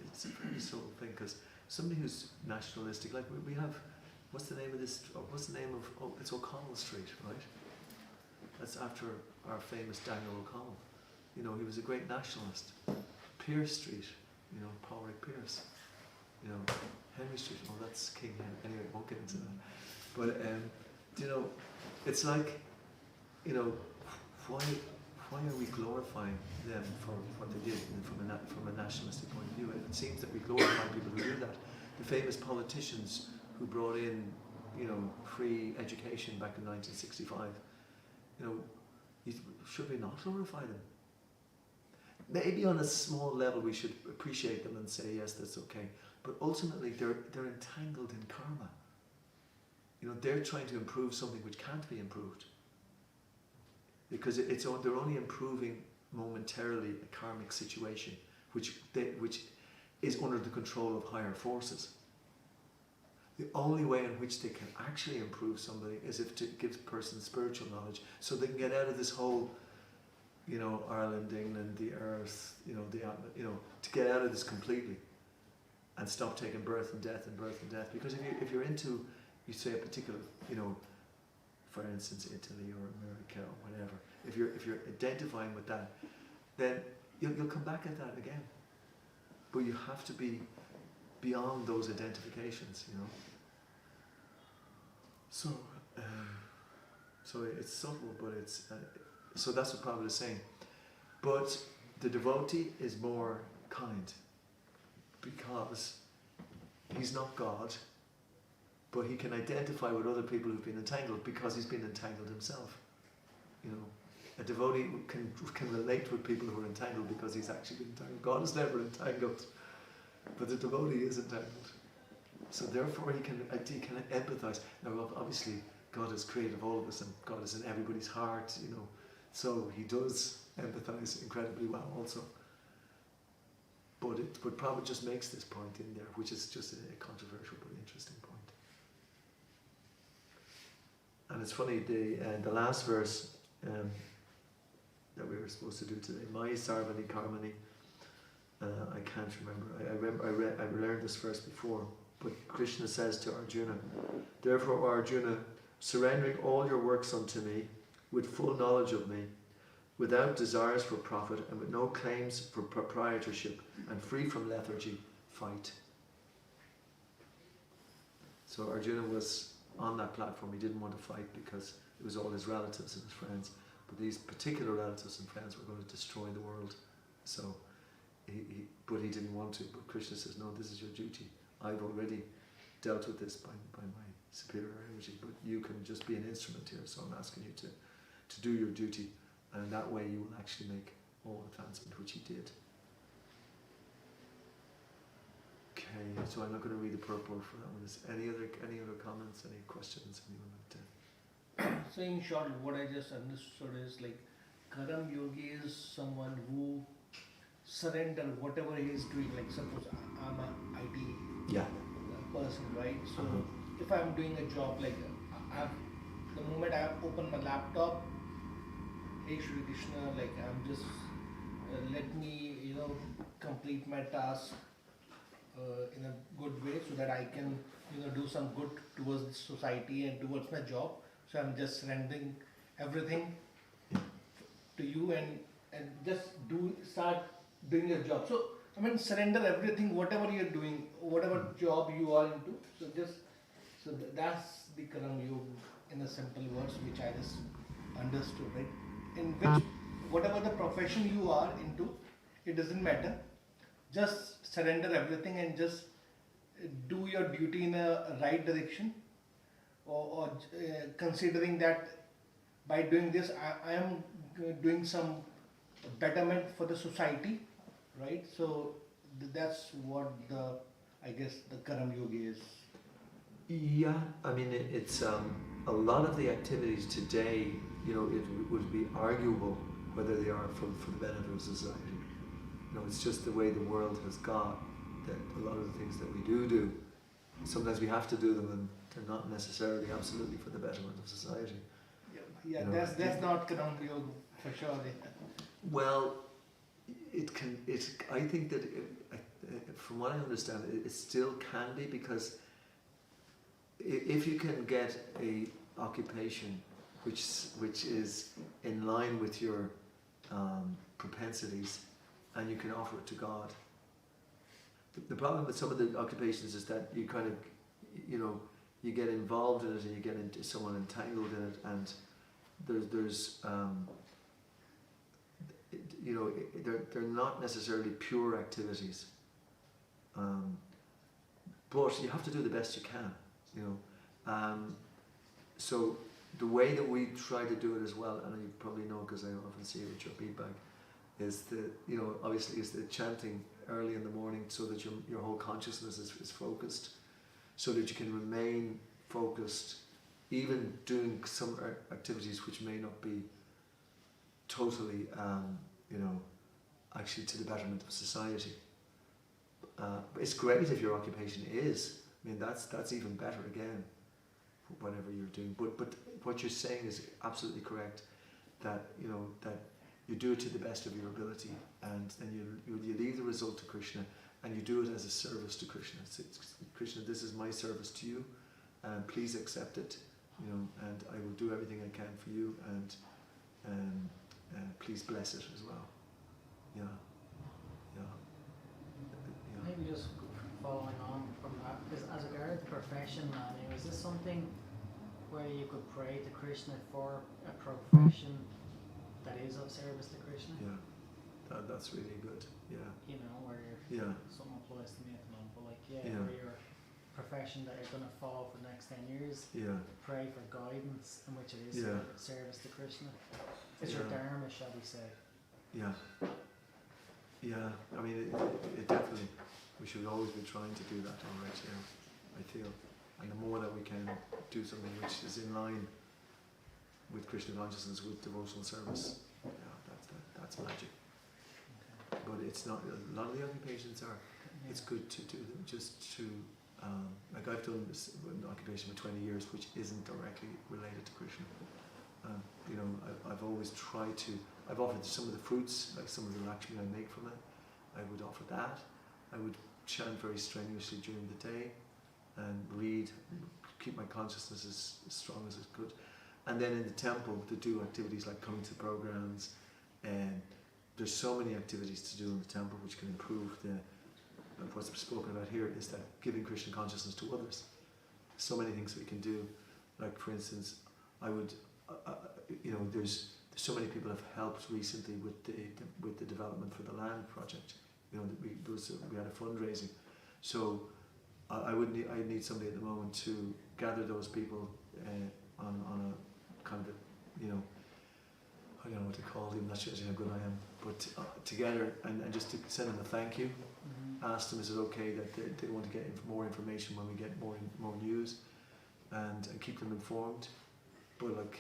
it's a very subtle thing, because somebody who's nationalistic, like we have, what's the name of this, what's the name of, it's O'Connell Street, right? That's after our famous Daniel O'Connell. You know, he was a great nationalist. Pearse Street, you know, Pádraig Pearse. You know, Henry Street, oh, that's King Henry. Anyway, won't get into that. But, you know, it's like, you know, why are we glorifying them for what they did from a nationalistic point of view? It seems that we glorify people who do that. The famous politicians who brought in, you know, free education back in 1965, you know, should we not glorify them? Maybe on a small level we should appreciate them and say, yes, that's okay. But ultimately they're entangled in karma. You know, they're trying to improve something which can't be improved. Because they're only improving momentarily a karmic situation which is under the control of higher forces. The only way in which they can actually improve somebody is if it gives a person spiritual knowledge, so they can get out of this whole, you know, Ireland, England, the earth, you know, to get out of this completely and stop taking birth and death. Because if you're into, you say a particular, you know, for instance, Italy or America or whatever, if you're identifying with that, then you'll come back at that again. But you have to be beyond those identifications, you know. So it's subtle, but it's so that's what Prabhupada is saying. But the devotee is more kind, because he's not God, but he can identify with other people who've been entangled because he's been entangled himself. You know, a devotee can relate with people who are entangled because he's actually been entangled. God is never entangled, but the devotee is entangled. So therefore he can empathize. Now obviously God is creative all of us, and God is in everybody's heart, you know, so he does empathize incredibly well also. But Prabhupada just makes this point in there, which is just a controversial but interesting point. And it's funny, the last verse that we were supposed to do today, Mai Sarvani Karmani, I can't remember. I learned this verse before, but Krishna says to Arjuna, therefore, Arjuna, surrendering all your works unto me, with full knowledge of me, without desires for profit, and with no claims for proprietorship, and free from lethargy, fight. So Arjuna was on that platform. He didn't want to fight because it was all his relatives and his friends, but these particular relatives and friends were going to destroy the world. So but he didn't want to. But Krishna says, no, this is your duty. I've already dealt with this by my superior energy, but you can just be an instrument here, so I'm asking you to do your duty, and that way you will actually make all advancement, which he did. Okay, so I'm not going to read the purport for that one. Is any other comments, any questions anyone would So in short, what I just understood is like Karam Yogi is someone who surrender whatever he is doing. Like suppose I'm an IT person, right? So if I'm doing a job, like the moment I open my laptop, hey Shri Krishna, like I'm just let me, you know, complete my task in a good way, so that I can, you know, do some good towards the society and towards my job. So I'm just surrendering everything to you and just start doing your job. So I mean, surrender everything, whatever you're doing, whatever job you are into. So that's the Karam Yoga in a simple words, which I just understood, right? In which whatever the profession you are into, it doesn't matter. Just surrender everything and just do your duty in a right direction, or considering that by doing this, I am doing some betterment for the society, right? So that's what I guess the Karam Yogi is. Yeah, I mean, it's a lot of the activities today, you know, it would be arguable whether they are for the benefit of society. You know, it's just the way the world has got, that a lot of the things that we do, sometimes we have to do them, and they're not necessarily absolutely for the betterment of society. Yeah, you know, that's not Karam Yoga for sure. Well, it can. I think that from what I understand, it still can be, because if you can get a occupation which is in line with your propensities, and you can offer it to God. The problem with some of the occupations is that you kind of, you get involved in it and you get into someone entangled in it, and there's they're not necessarily pure activities, but you have to do the best you can, so the way that we try to do it as well, and you probably know because I often see it with your feedback, is obviously is the chanting early in the morning, so that your whole consciousness is focused, so that you can remain focused, even doing some activities which may not be totally, actually to the betterment of society. But it's great if your occupation is. I mean, that's even better again, whatever you're doing. But what you're saying is absolutely correct. That that you do it to the best of your ability, and then you leave the result to Krishna, and you do it as a service to Krishna. It's Krishna, this is my service to you, and please accept it. And I will do everything I can for you, and please bless it as well. Yeah. Maybe just following on from that, because as regards the profession, is this something where you could pray to Krishna for a profession that is of service to Krishna? Yeah, that's really good. Yeah. Where someone applies to me at the moment, but for your profession that you're going to follow for the next 10 years, pray for guidance in which it is service to Krishna. It's your dharma, shall we say. Yeah. I mean, it definitely, we should always be trying to do that, all right, I feel. And the more that we can do something which is in line with Krishna consciousness, with devotional service, that's magic. Okay. But it's not, a lot of the occupations are, it's good to do them just to, like I've done this occupation for 20 years which isn't directly related to Krishna. I've always tried to, I've offered some of the fruits, like some of the Lakshmi I make from it, I would offer that. I would chant very strenuously during the day and read, keep my consciousness as strong as it could. And then in the temple to do activities like coming to programs, and there's so many activities to do in the temple which can improve what's spoken about here is that giving Krishna consciousness to others. So many things we can do, like for instance, I would, there's so many people have helped recently with the development for the land project. We had a fundraising, so I need somebody at the moment to gather those people on a kind of I don't know what to call them. I'm not sure how good I am, but together and just to send them a thank you. Ask them, is it okay that they want to get more information when we get more news, and keep them informed. But like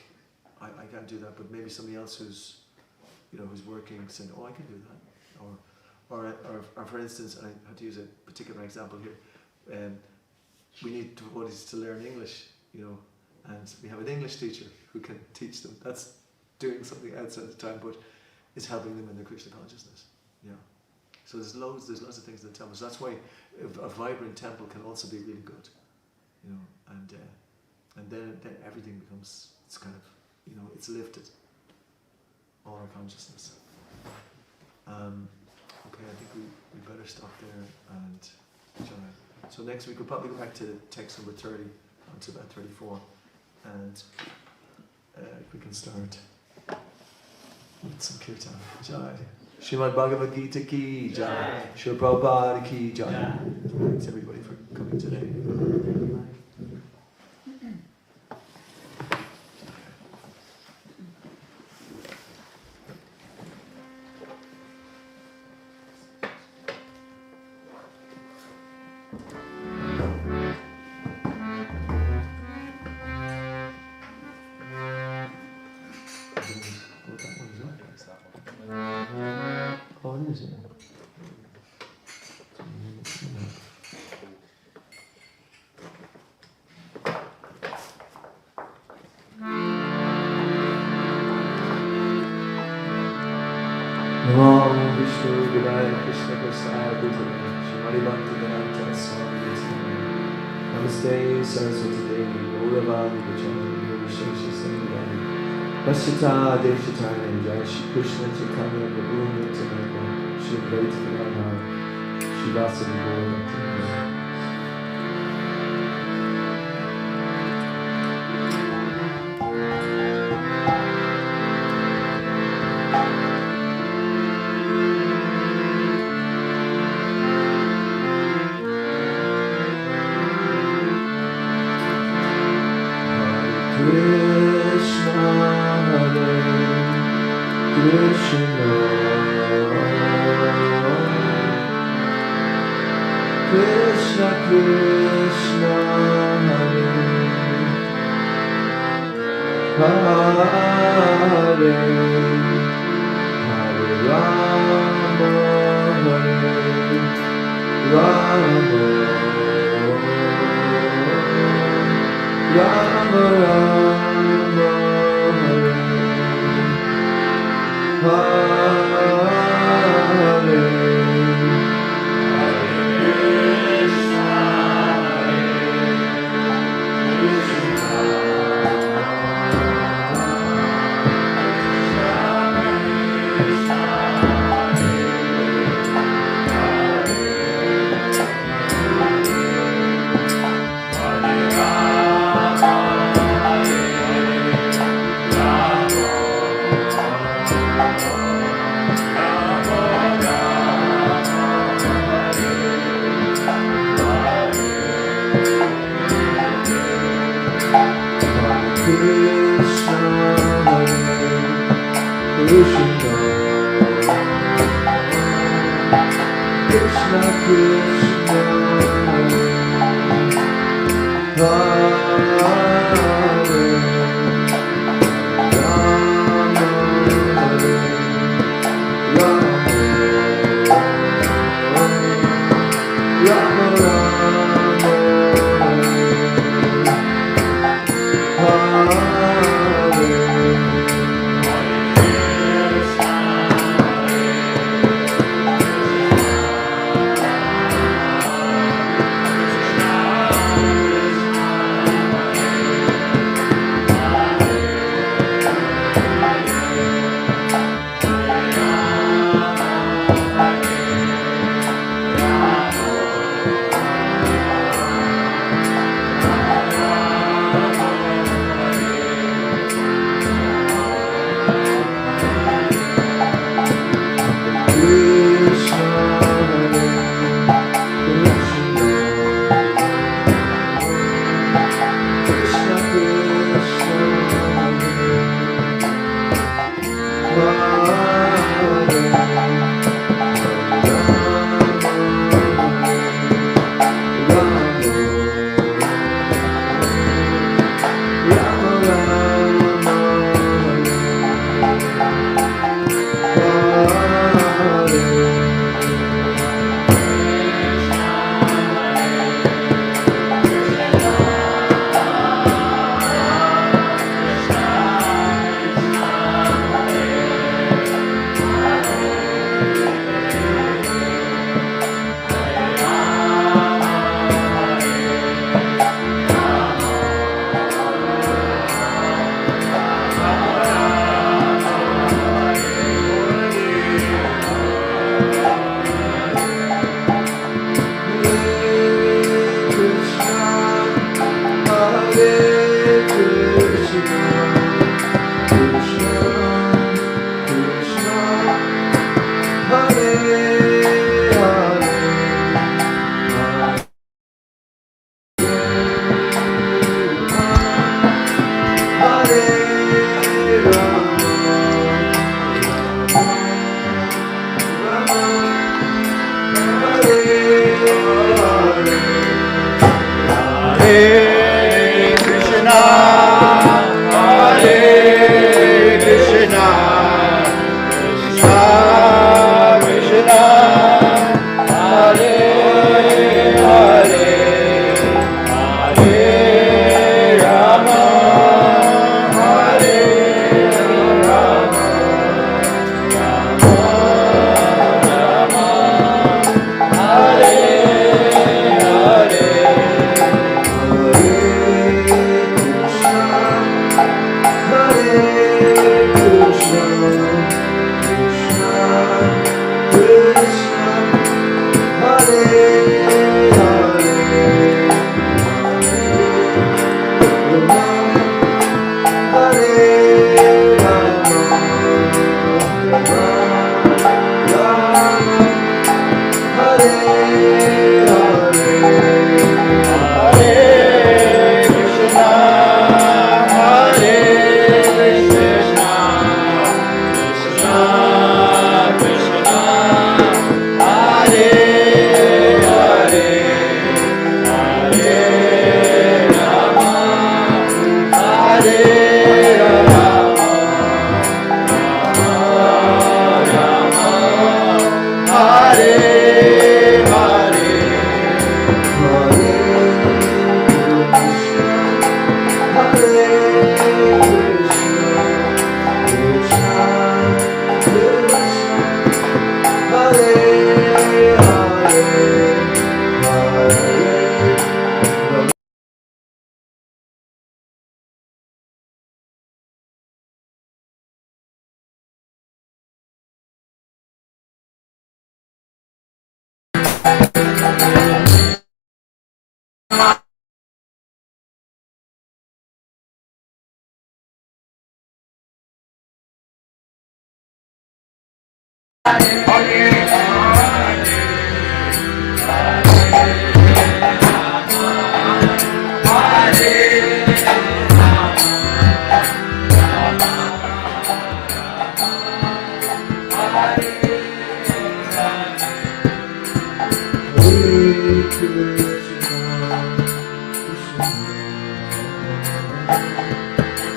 I can't do that, but maybe somebody else who's working said, oh, I can do that, or for instance, I have to use a particular example here. We need devotees to learn English, and we have an English teacher who can teach them. That's doing something outside the time, but it's helping them in their Krishna consciousness. Yeah. So there's lots of things in the temple. So that's why a vibrant temple can also be really good, and then everything becomes, it's kind of, it's lifted, all our consciousness. Okay, I think we better stop there and try. So next week we'll probably go back to text number 30 onto about 34, and we can start with some kirtan. Jai. Srimad Bhagavad Gita ki jai. Srila Prabhupada ki jai. Thanks everybody for coming today. Gurudaya Krishna Prasad Bhutale Shrimati Bhaktivedanta Swami Nityananda Namaste Saraswati Devi Gauravani Vijayani Vishesha Sanghavani Vasyata Deshataya Jai Shri Krishna Chaitanya Prabhu Nityananda Shri Advaita Gadadhar Shri Vasudeva Gaura Bhaktivinoda. Krishna Hare Krishna Krishna Krishna Hare Hare Hare Rama Hare Rama Rama Rama Hare Hare Krishna Krishna Hare Rama Hare Rama Rama Hare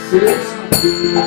Krishna Krishna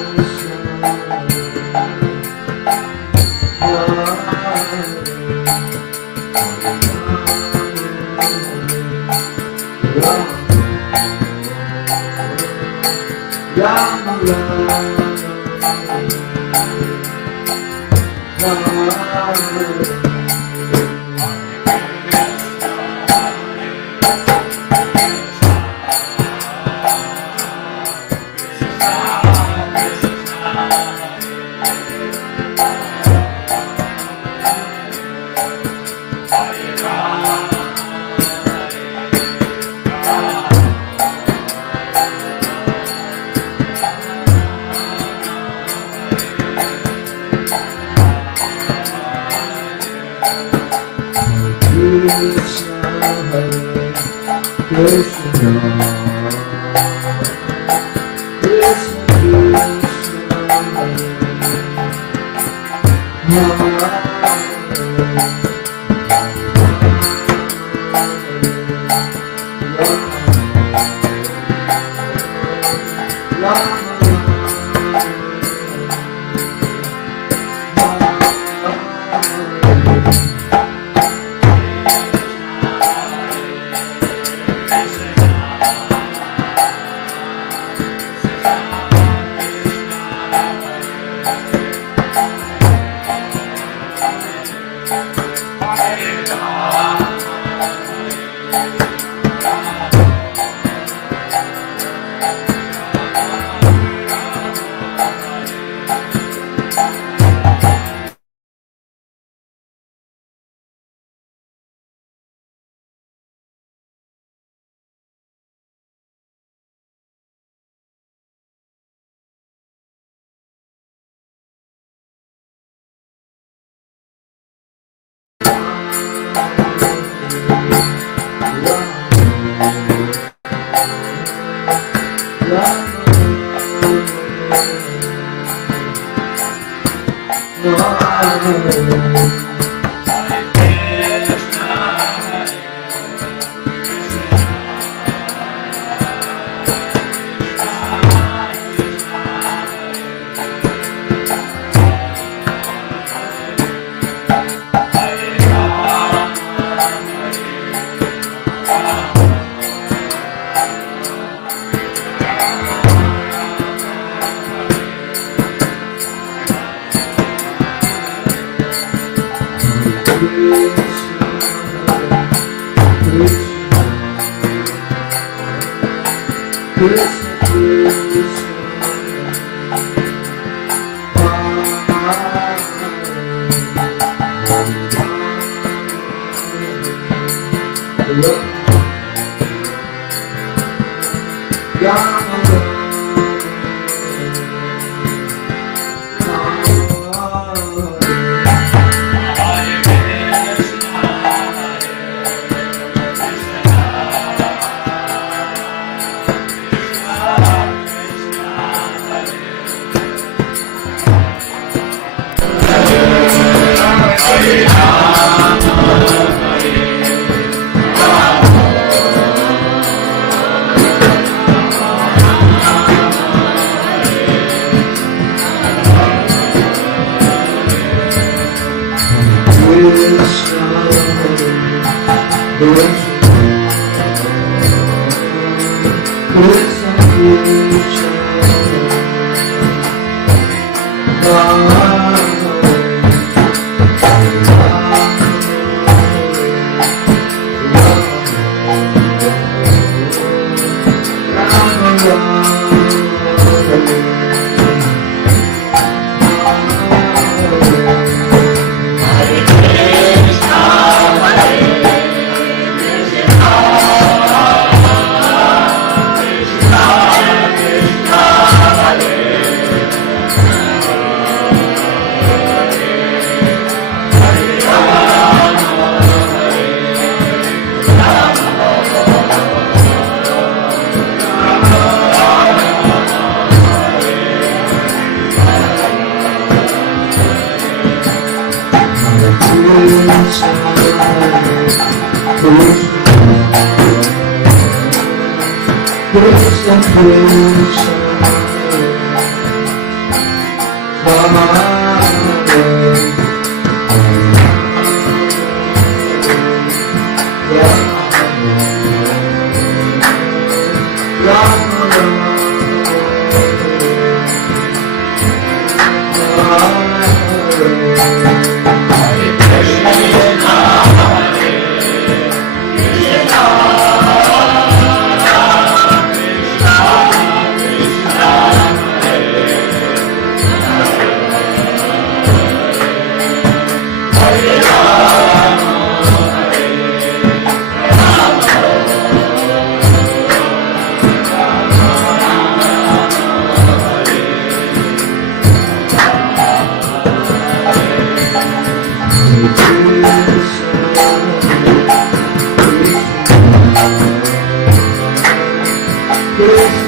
Hare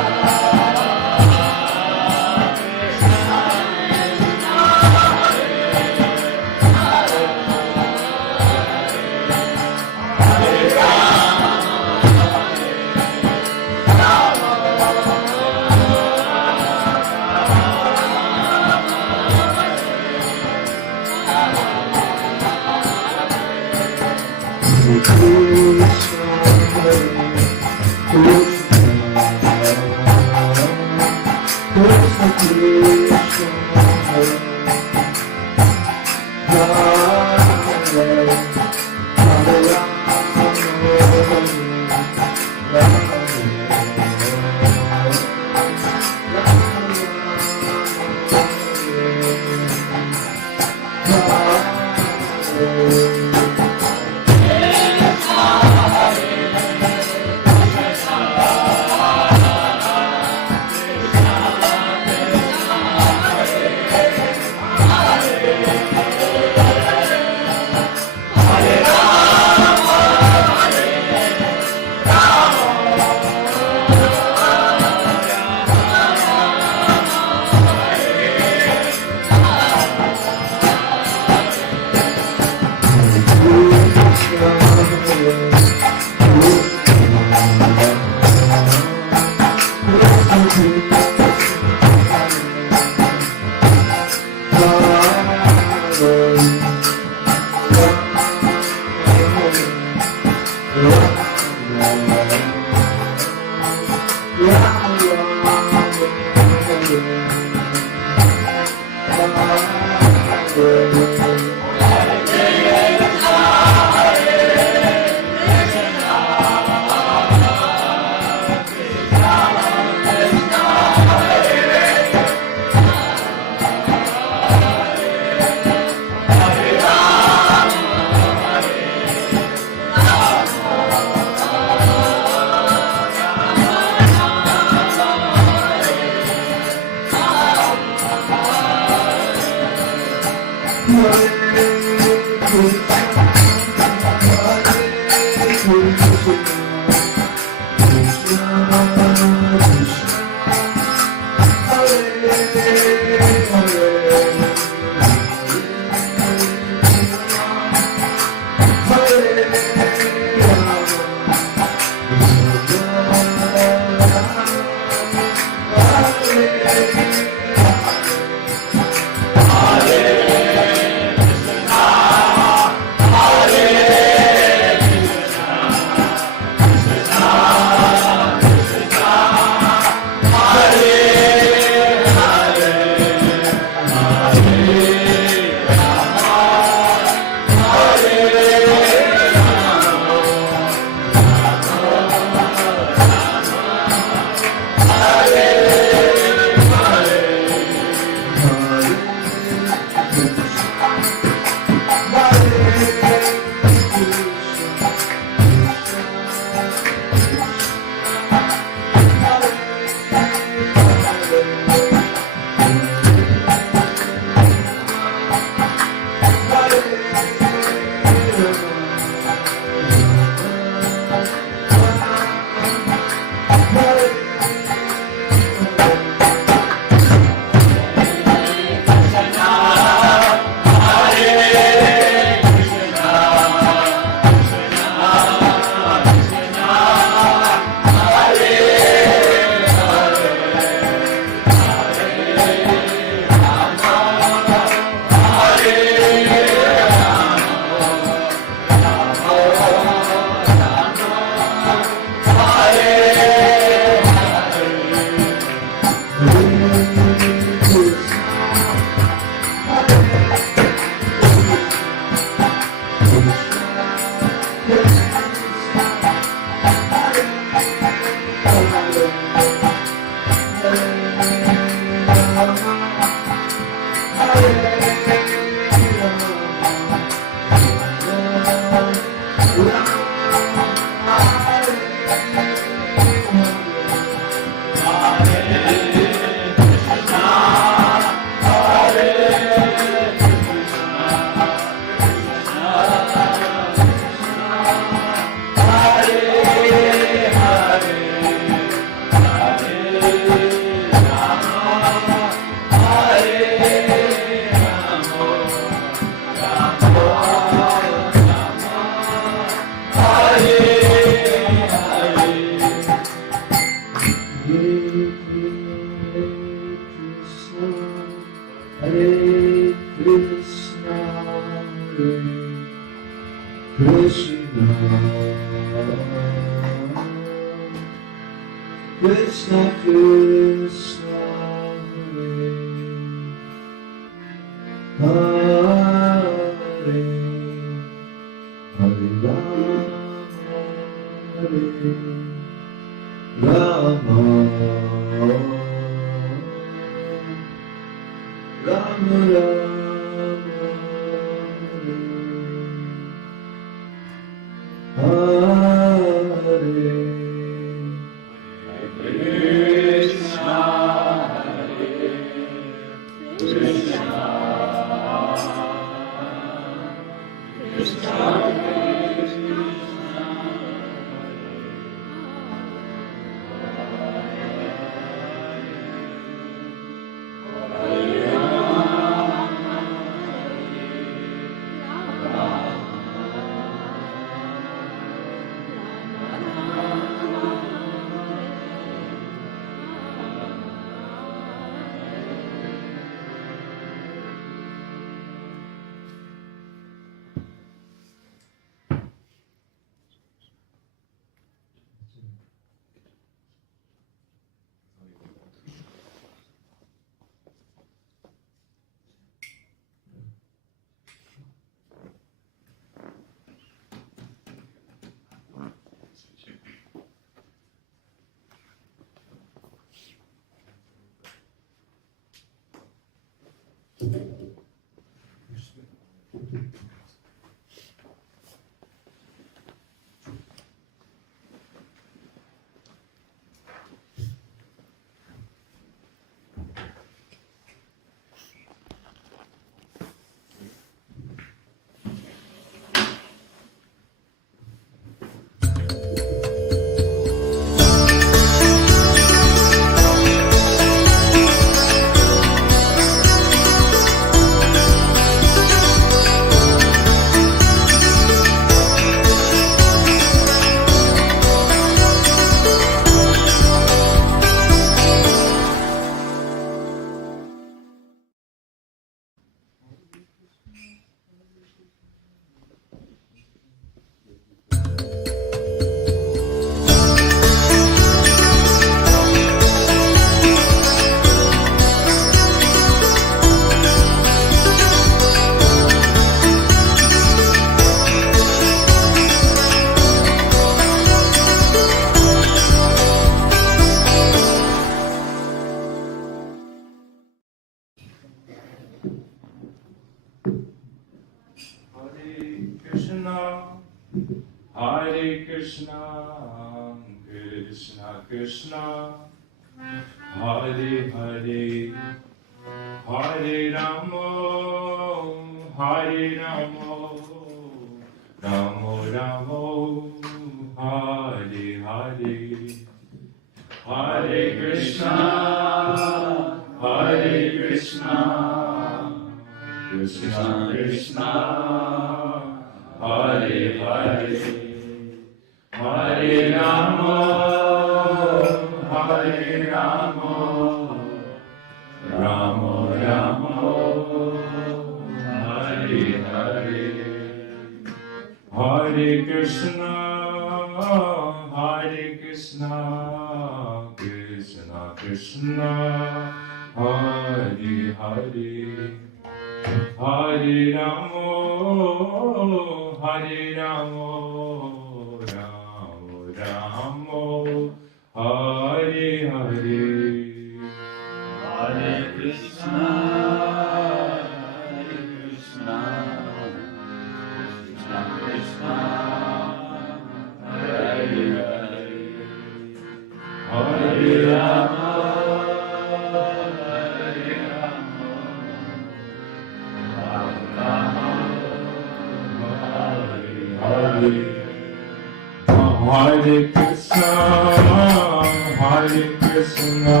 Hare Krishna,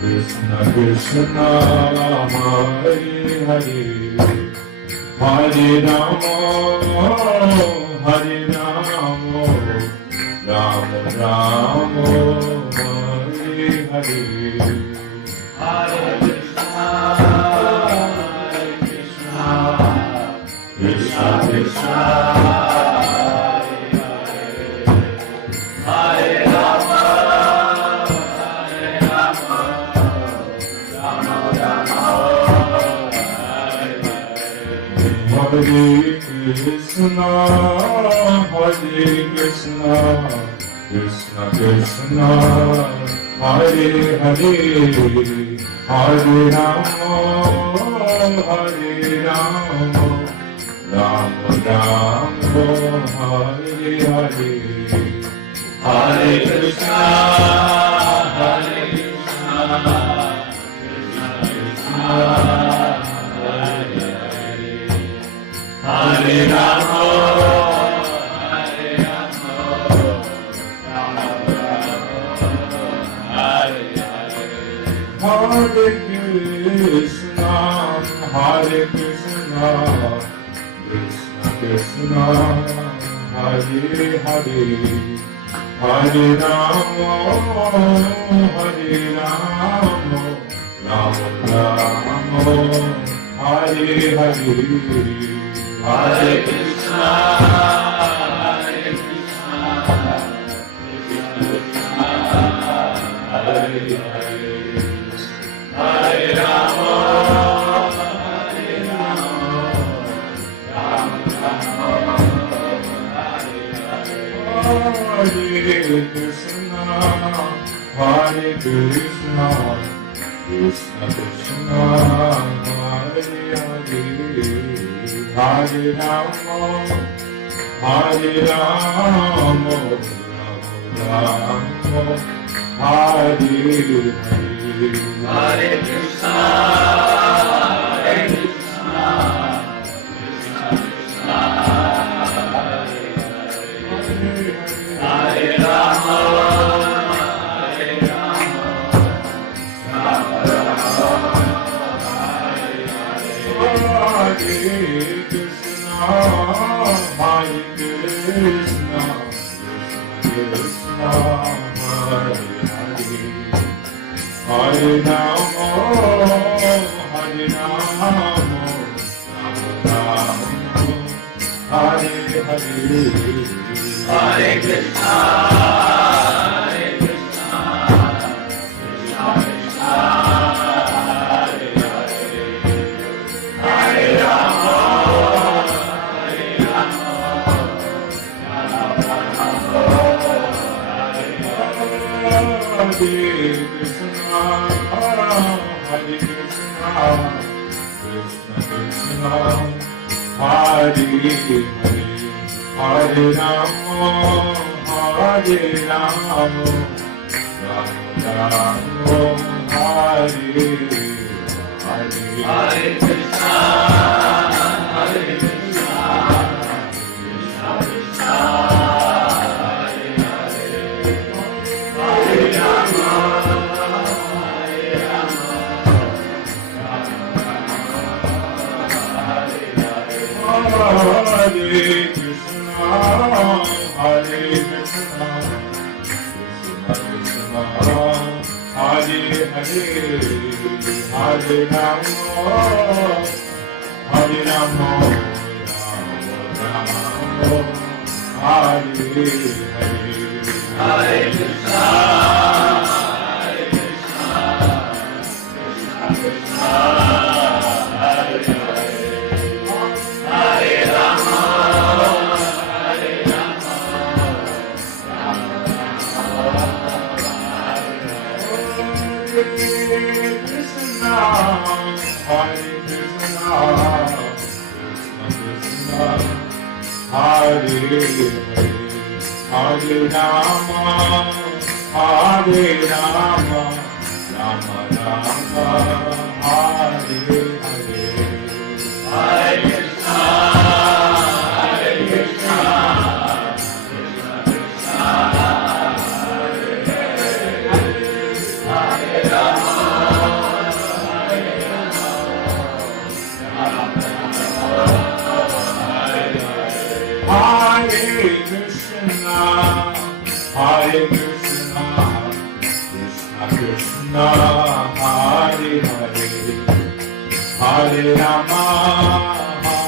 Krishna Krishna, Hare Hare, Hare Rama, Rama Rama, Hare Hare. Hare Krishna, Krishna Krishna, Hare Rama, Rama Rama, Hare Krishna, Krishna Krishna, Hare Hare, Hare Rama, Rama Rama, Hare Hare. Hare Krishna, Krishna Krishna, Hare Hare, Hare Rama, Rama Rama, Hare Hare. Hare Krishna, Krishna Krishna, Hare Hare, Hare Rama, Rama Rama, Hare Hare. Hare Krishna, Krishna Krishna, Hare Hare, Hare Rama, Hare Krishna, Krishna Krishna, Hare Hare, Hare Rama, Rama Rama, Hare Hare. Hare Krishna, Krishna Krishna, Hare Rama, Rama Rama, Hare Krishna, Krishna Krishna, Hare Hare, Hare Rama, Hare Hare. Hare Krishna, Krishna Krishna, Hare Hare, Hare Rama, Hare Krishna, Krishna Krishna, Hare Hare, Hare Rama, Rama Rama, Hare Hare. Hare Krishna, Krishna Krishna, Hare Hare, Hare Rama, Hare Krishna, Krishna Krishna, Hare Hare, Hare Rama, Rama Rama, Hare Hare. Hare Krishna, Krishna Krishna, Hare Hare, Hare Rama, Krishna, Hare Krishna, Krishna Krishna, Hare Hare, Hare Rama, Rama Rama, Hare Hare. Hare Krishna, Krishna Hare Krishna, Krishna Krishna, Hare Hare, Hare Rama,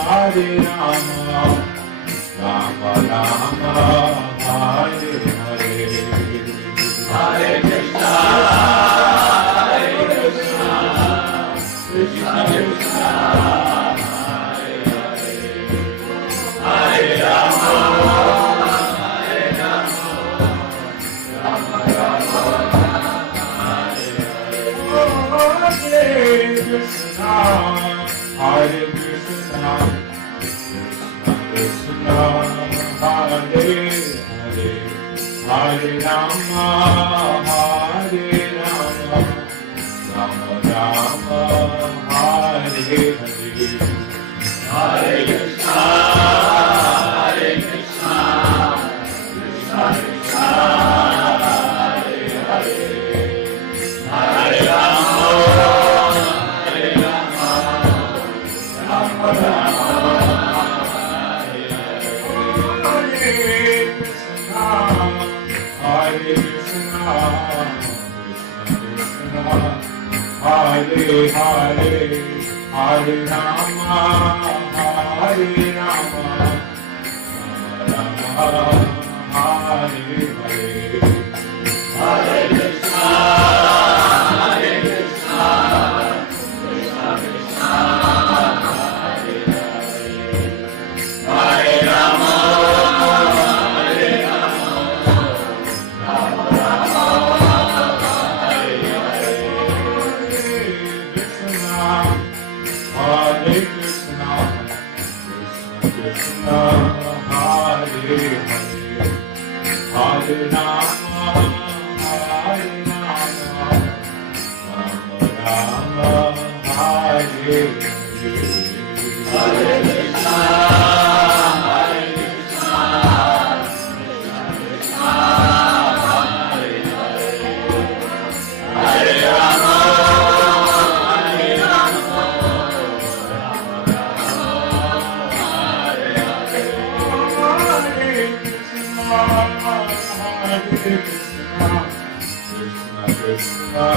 Hare Rama, Rama Rama, Hare Hare, Hare Krishna, Hare Krishna, Krishna Krishna, Hare Hare, Hare Rama, Hare Rama, Rama Rama, Hare Hare, Hare Krishna, Hare Krishna, Krishna Krishna, Hare Hare, Hare Rama, Hare Rama, Rama Rama, Hare Hare, Hare Krishna, Hare Krishna, Krishna Krishna, Hare Hare, Hare Rama, Hare Rama, Rama Rama, Hare Hare, Hare Krishna, Hare Hare, Hare Rama, Hare Rama, Rama Rama, Hare Hare, Hare Krishna, Hare Krishna, Krishna Krishna, Hare Hare, Hare Rama, Hare Rama, Rama Rama, Hare Hare, Hare Krishna, Krishna Krishna, Hare Hare, Hare Rama, Hare Rama, Rama Rama, Hare Hare, Hare Krishna, Hare Krishna, Krishna Krishna, Hare Hare, Hare Rama, Hare Rama, Rama Rama, Hare Hare, Hare Krishna, Hare Krishna, Krishna Krishna,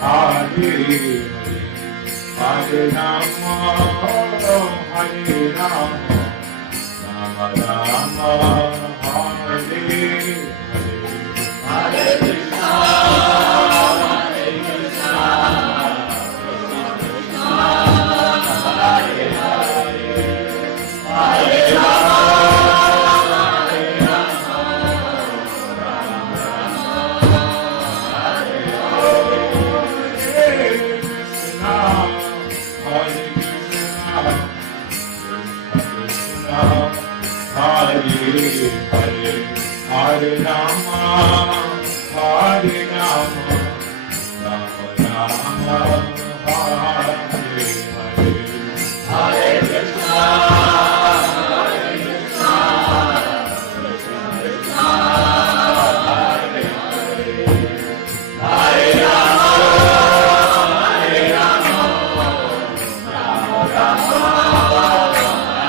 Hare Hare, Hare Rama, Hare Rama, Rama Rama, Hare Hare, Hare Krishna, Hare Krishna, Krishna Krishna, Hare Hare, Hare Rama, Hare Rama, Rama Rama, Hare Hare, Hare Krishna, Hare Krishna, Krishna Krishna, Hare Hare, Hare Rama, Hare Rama, Rama Rama, Hare Hare, Hare Krishna, Hare Krishna, Krishna Krishna, Hare Hare, Hare Rama, Hare Rama, Rama Rama,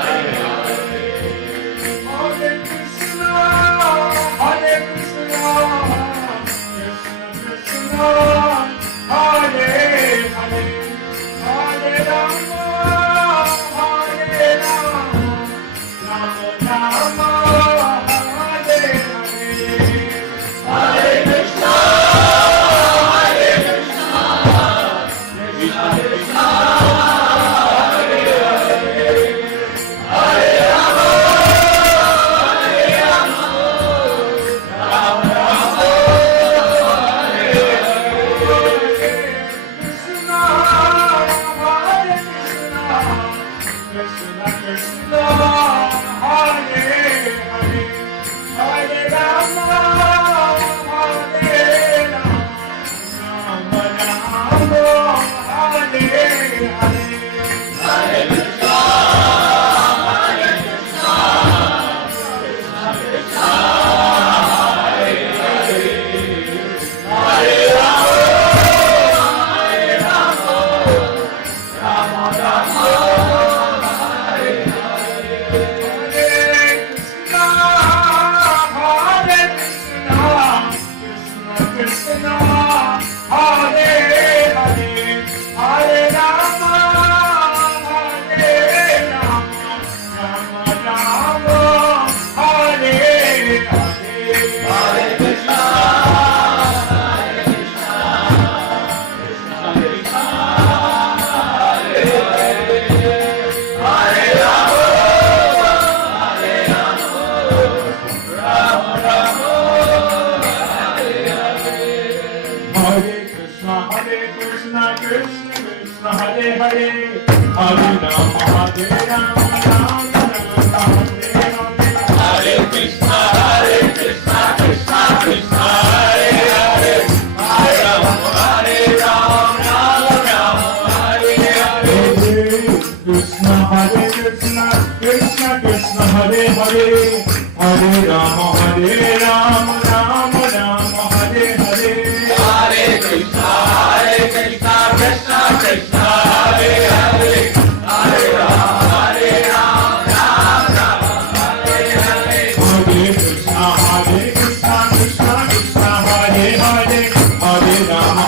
Hare Hare, Hare Krishna, Hare Krishna, Krishna Hare, Hare Rama, Hare Rama, Rama Rama, Hare Hare. Hare Krishna, Krishna Krishna, Hare Hare, Hare Rama, Rama Rama, Hare Hare. Krishna, Krishna, Krishna Krishna, Hare Hare, Hare Rama, Rama Rama, Hare Hare. Hare Krishna, Krishna Krishna, Hare Hare, Hare Rama, Rama Rama, Hare Hare. Hare Krishna, Krishna Krishna, Hare Hare, Hare Rama,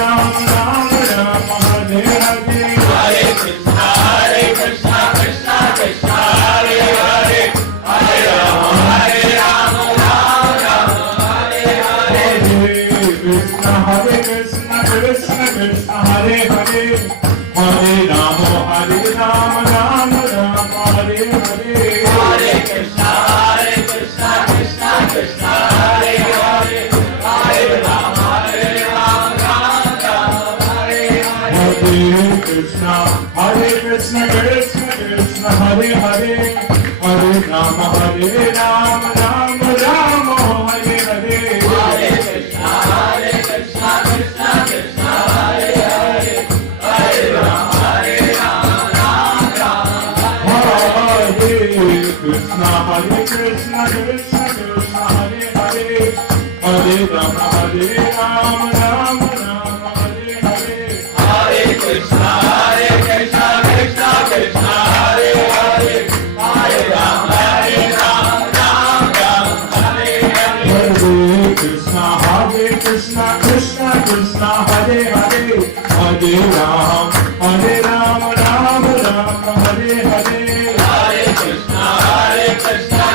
Rama Rama, Hare Hare. Hare Krishna, Krishna Krishna, Hare Hare, Hare Rama, Rama Rama, Hare Hare. Krishna, Krishna Krishna, Hare Hare, Hare Rama, Rama Rama, Hare Hare. Hare Krishna, Krishna Krishna, Hare Hare, Hare Rama, Rama Rama, Hare Hare. Krishna, Krishna Krishna, Hare Hare, Hare Rama, Rama Rama, Hare Hare. Hare Krishna, Krishna Krishna, Hare Hare, Hare Rama, Rama Rama, Hare Krishna, Krishna Krishna, Hare Hare, Hare Rama, Rama Rama, Hare Hare. Hare Krishna, Krishna Krishna, Hare Hare, Hare Rama, Rama Rama, Hare Hare. Krishna, Krishna Krishna, Hare Hare, Hare Rama, Rama Rama, Hare Hare. Hare Krishna,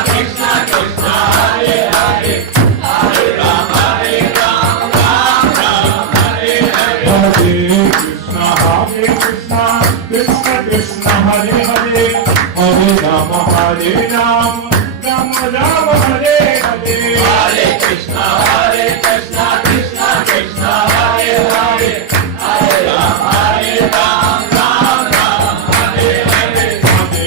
Krishna Krishna, Hare Hare, Hare Rama, Rama Rama, Hare Hare. Hare Krishna, Krishna Krishna, Hare Hare, Hare Rama, Rama Rama, Hare Hare. Hare Krishna, Krishna Krishna, Hare Hare, Hare Rama, Rama Rama, Hare Hare. Hare Krishna, Krishna Krishna, Hare Hare, Hare Rama, Rama Rama, Hare Hare. Hare Krishna, Krishna Krishna, Hare Hare, Hare Rama, Rama Rama, Hare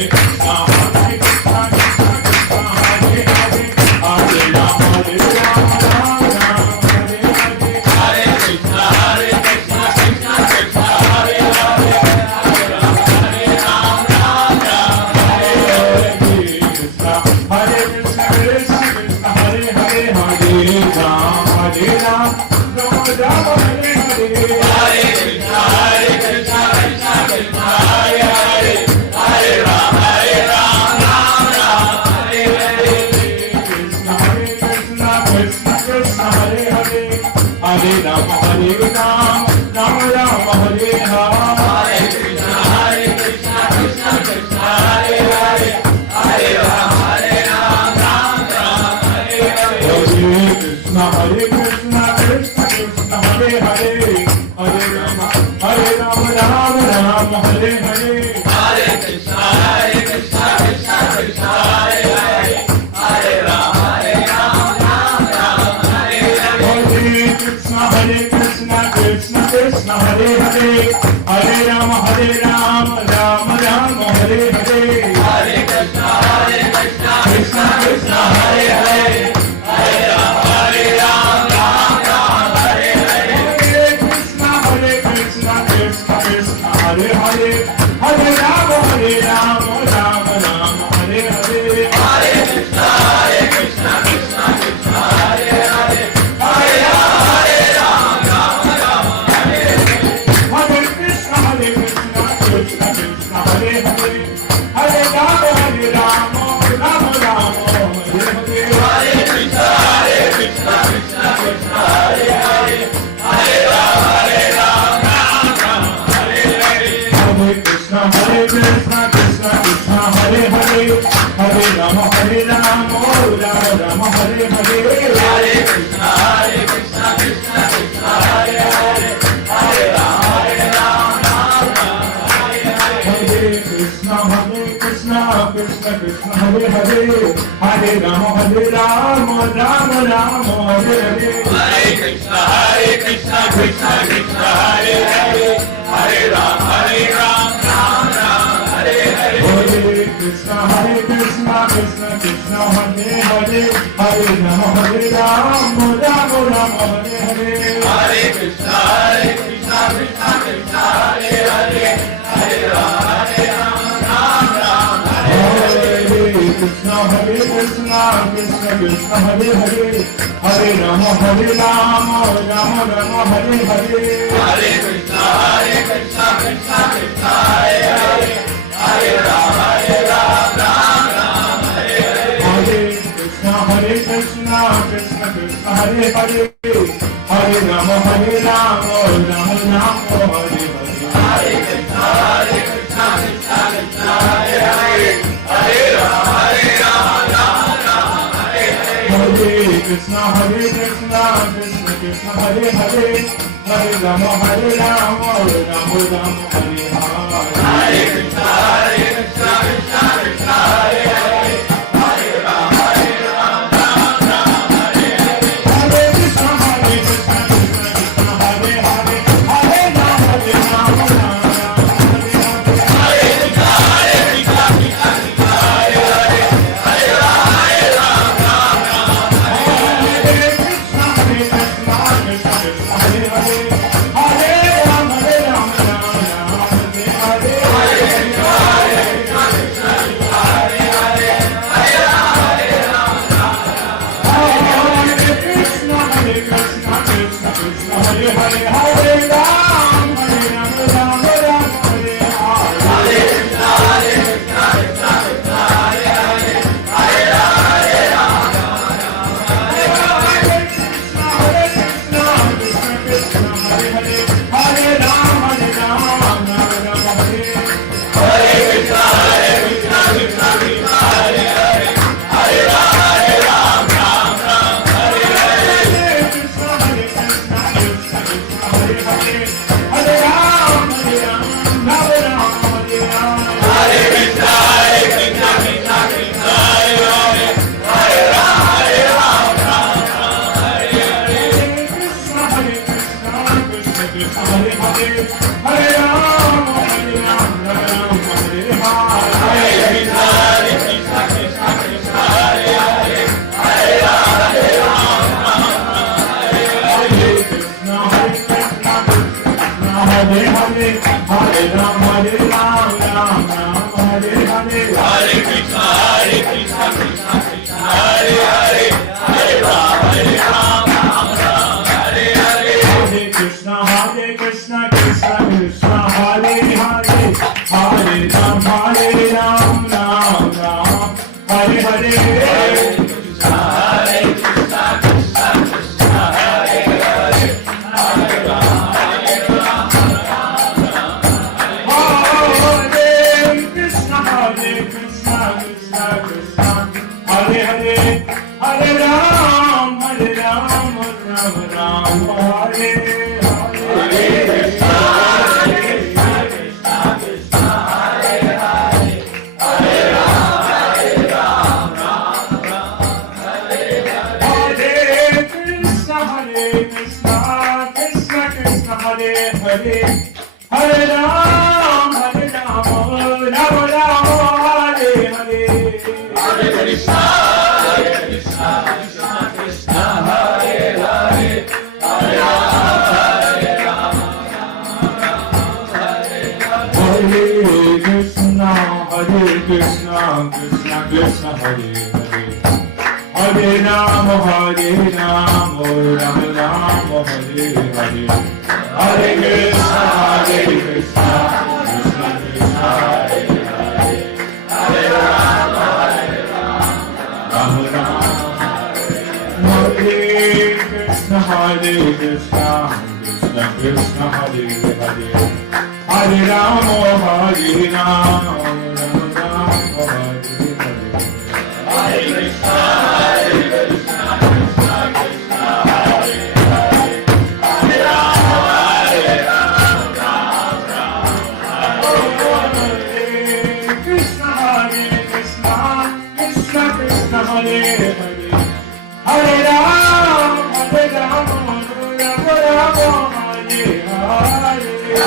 Hare. Krishna, Krishna Krishna, Hare Hare, Hare Rama, Rama Rama, Hare Hare. Hare Krishna, Krishna Krishna, Hare Hare, Hare Rama, Rama Rama, Hare Hare. Krishna, Krishna Krishna, Hare Hare, Hare Rama, Rama Rama, Hare Hare. Hare Krishna, Krishna Krishna, Hare Hare, Hare Rama, Rama Rama, Hare Hare. Hare Krishna, Krishna Krishna, Hare Hare, Hare Rama, Rama Rama, Hare Hare. Hare Krishna, Krishna Krishna, Hare Hare, Hare Rama, Rama Rama, Hare Hare. Hare Krishna, Krishna Krishna, Hare Hare, Hare Rama, Rama Rama, Hare Hare. Hare Krishna, Krishna Krishna, Hare Hare, Hare Rama, Rama Rama, Hare Hare. Hare Krishna, Krishna Krishna, Hare Hare, Hare Rama, Rama Rama, Hare Hare. Hare Krishna, Krishna Krishna, Hare Hare, Hare Rama, Rama Rama, Hare Hare. Hare Krishna, Krishna Krishna, Hare Hare, Hare Rama, Rama Rama, Hare Hare. Hare Krishna, Krishna Krishna, Hare Hare, Hare Rama, Rama Rama, Hare Hare. Hare Krishna, Krishna Krishna, Hare Hare, Hare Rama, Rama Rama, Hare Hare. Hare Krishna, Krishna Krishna, Hare Hare, Hare Rama, Rama Rama, Hare Hare. Hare Krishna, Krishna Krishna, Hare Hare, Hare Rama, Rama Rama, Hare Hare. Hare Krishna, Krishna Krishna, Hare Hare, Hare Ram, Ram Ram, Hare Hare. Hare Krishna, Krishna Krishna, Hare Hare, Hare Rama, Ram Ram, Hare Hare. Hare Krishna, Krishna Krishna, Hare Hare, Hare Rama, Ram Ram, Hare Hare. Krishna, Krishna Krishna, Hare Hare, Hare Rama, Ram Ram, Hare Hare. Hare Krishna, Krishna Krishna, Hare Hare, Hare Rama, Ram Ram, Hare Hare. Hare Krishna, Krishna Krishna, Hare Hare, Hare Rama, Ram Ram, Hare Hare. Hare Krishna, Krishna Krishna, Hare Hare, Hare Rama, Ram Ram, Hare Hare. Hare Krishna, Krishna Krishna, Hare Hare, Hare Rama, Ram Ram, Hare Hare. Hare Krishna, Krishna Krishna, Hare Hare, Hare Rama, Ram Ram, Hare Hare. Hare Krishna, Krishna Krishna, Hare Hare, Hare Rama, Ram Ram, Hare Hare. Hare Krishna, Krishna Krishna, Hare Hare, Hare Rama, Ram Ram, Hare Hare. Hare Krishna, Krishna Krishna, Hare Hare, Hare Rama, Ram Ram, Hare Hare.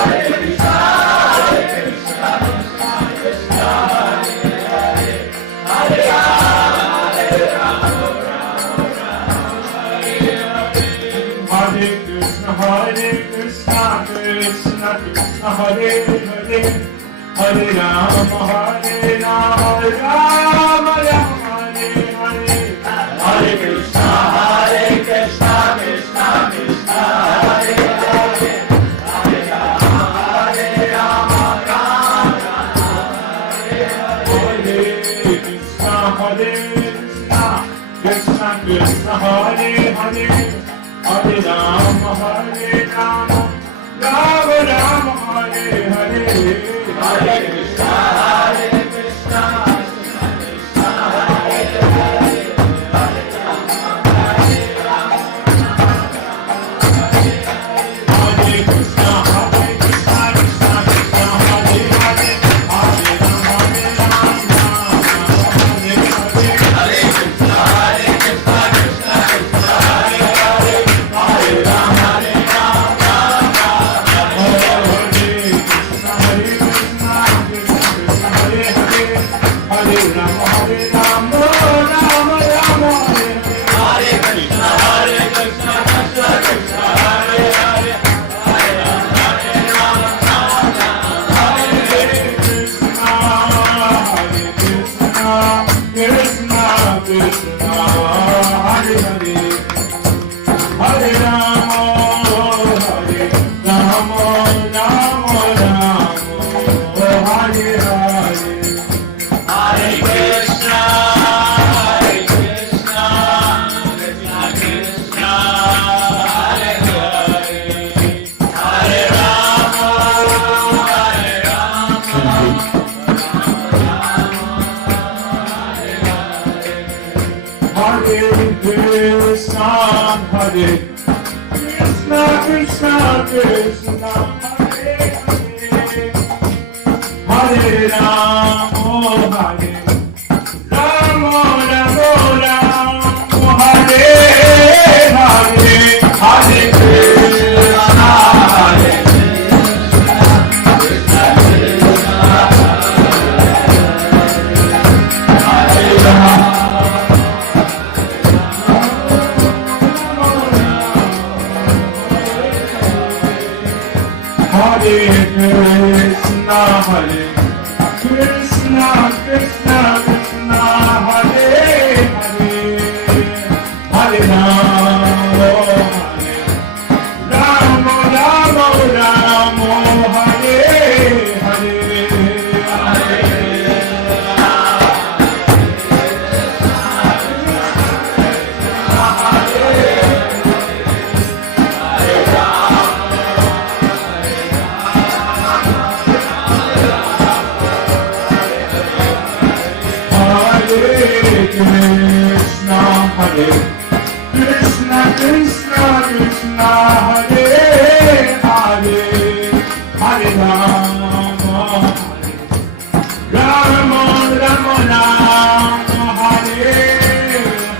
Hare Krishna Hare Hare Hare Rama Rama Hare Hare Hare Krishna Krishna Krishna Hare Hare Hare Rama Rama Hare Hare Krishna Hare Krishna Krishna Krishna Hare Hare Hare Rama Rama Rama Hare Hare Hare Krishna Krishna Krishna Hare Hare Hare Krishna Krishna Krishna Hare Hare Hare Rama Hare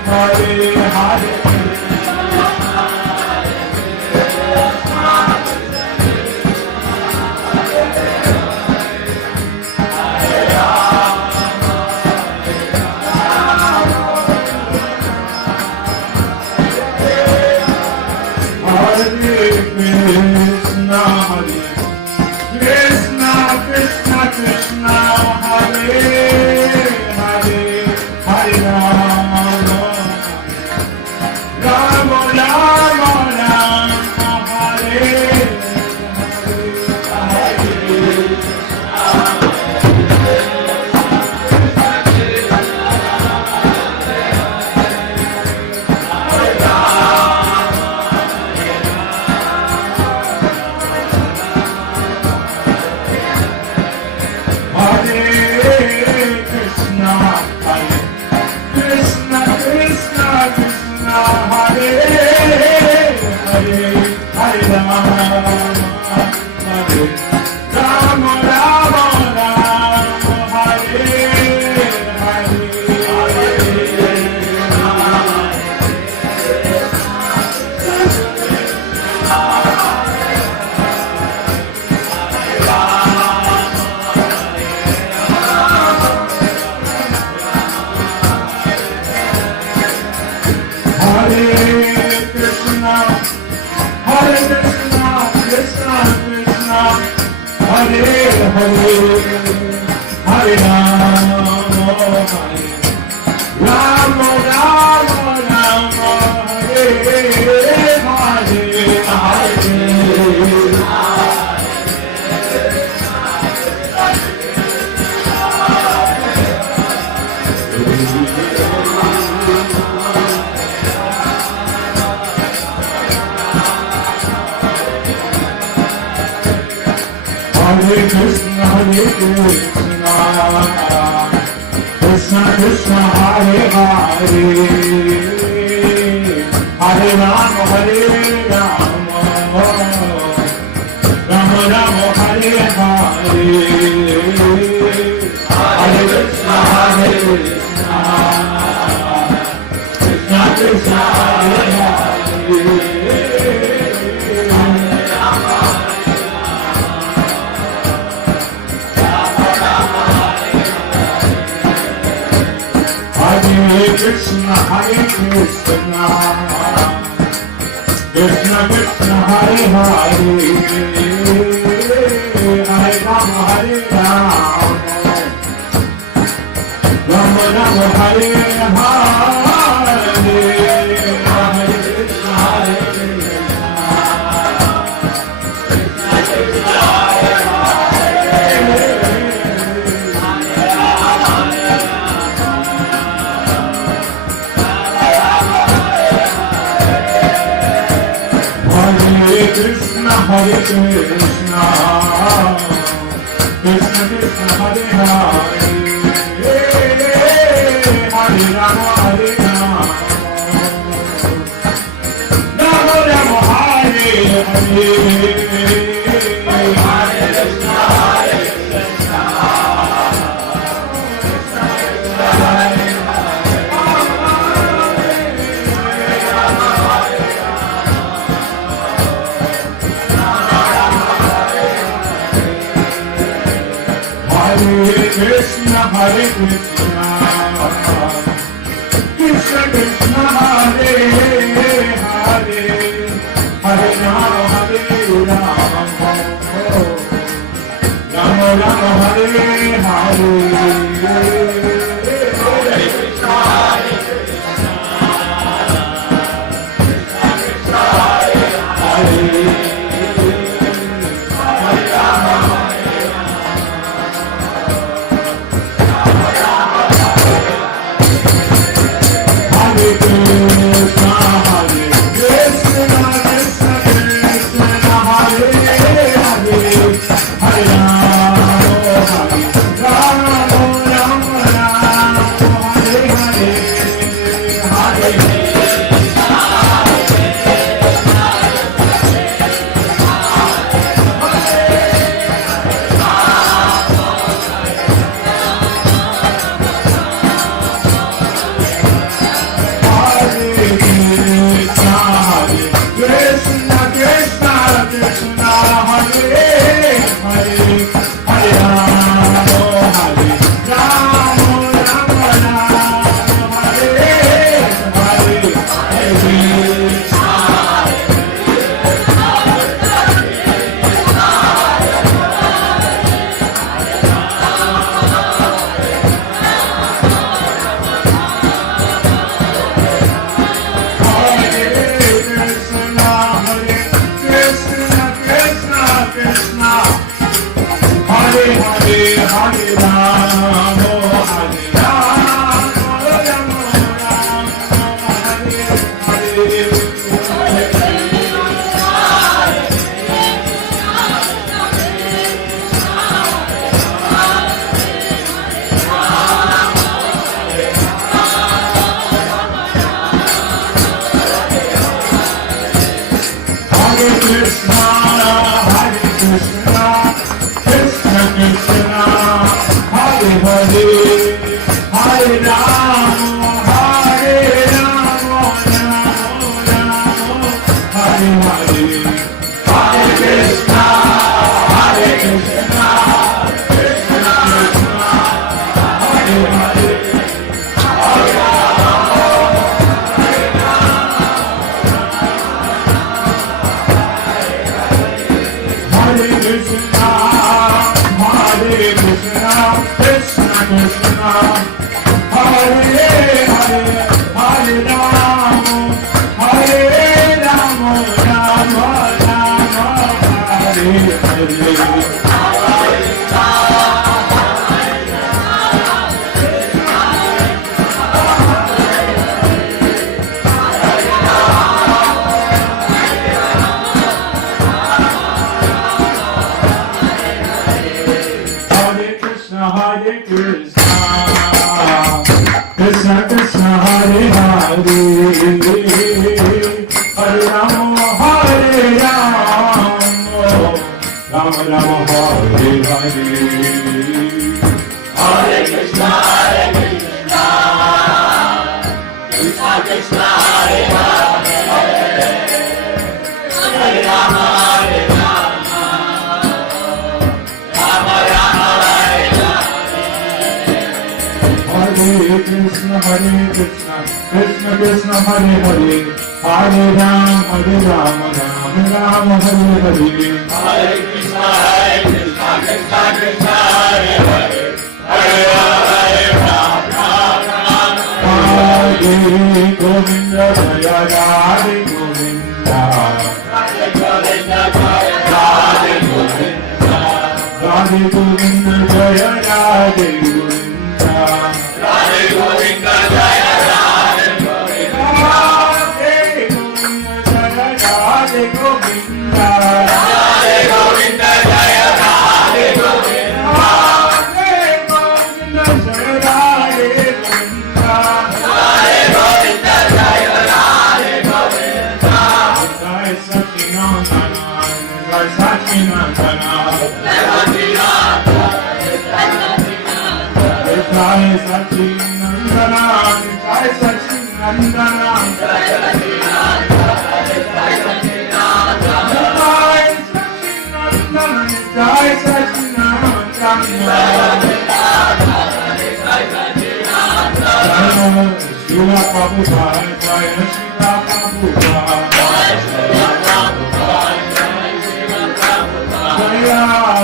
Hare Hare Krishna Krishna Krishna Hare Hare Hare Rama Hare Hare Rama Rama Rama Hare Krishna Krishna Krishna Hare Hare Hare Rama Hare Rama Rama Rama Hare Hare Hare Krishna Krishna Krishna Hare Hare Krishna Hare Krishna Krishna Krishna Hare Hare Hare Rama Hare Rama Rama Rama Hare Hare Hare Krishna Hare Krishna Hare Krishna Krishna Krishna Hare Hare Hare Rama Hare Rama Rama Rama Hare Hare Hare Krishna Hare Krishna Krishna Hare Krishna Krishna Krishna Hare Hare Hare Rama Hare Rama Rama Rama Hare Hare Hare Krishna Hare Krishna Krishna Krishna Hare Hare Krishna, Hare Krishna, Krishna Krishna, Hare Hare, Hare Rama, Rama Rama, Hare Hare. Hare Krishna, Krishna Krishna, Hare Hare, Hare Rama, Hare Rama, Rama Rama, Hare Hare. Hare Krishna, Krishna Krishna, Hare Hare, Hare Rama, Hare Rama, Rama Rama, Hare Krishna, Krishna Krishna, Hare Hare, Hare Rama, Rama Rama, Hare Hare. Hare Krishna, Krishna Krishna, Hare Hare, Hare Rama, Hare Govinda, Jaya Radhe Govinda, Radhe Govinda, Jaya Radhe Govinda, Radhe Govinda, Jaya Radhe Govinda, Radhe Govinda, Jaya Radhe Govinda, Radhe Govinda, Radhe Govinda, Jaya Radhe Govinda, Radhe Govinda, Jaya Radhe Govinda, Radhe Govinda, Jaya Radhe Govinda, Jai Satchinandana, Jai Satchinandana, Jai Satchinandana, Jai Satchinandana, Jai Satchinandana, Jai Satchinandana, Jai Satchinandana, Srila Prabhupada, Jai Srila Prabhupada, Jai Srila Prabhupada, Jai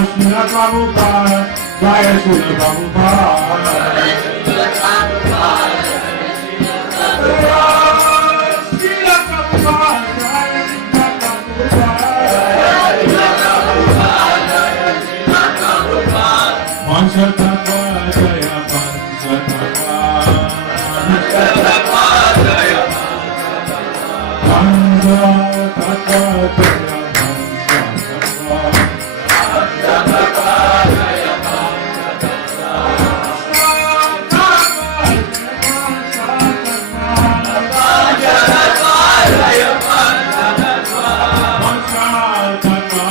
Srila Prabhupada, Jai Srila Prabhupada, Panchatattva Jaya Panchatattva, Panchatattva Jaya Panchatattva, Panchatattva Jaya Panchatattva, Panchatattva Jaya Panchatattva, Panchatattva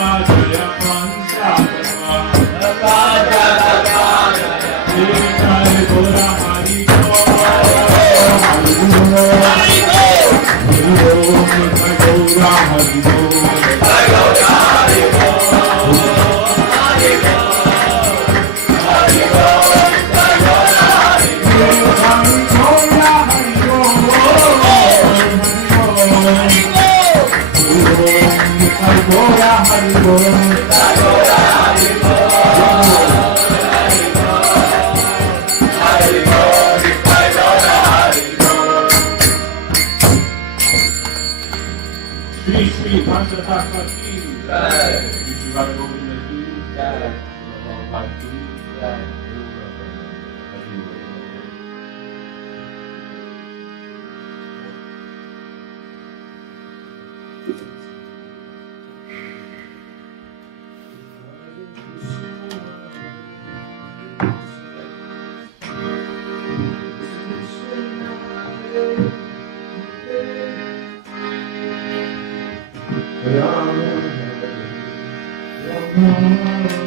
Jaya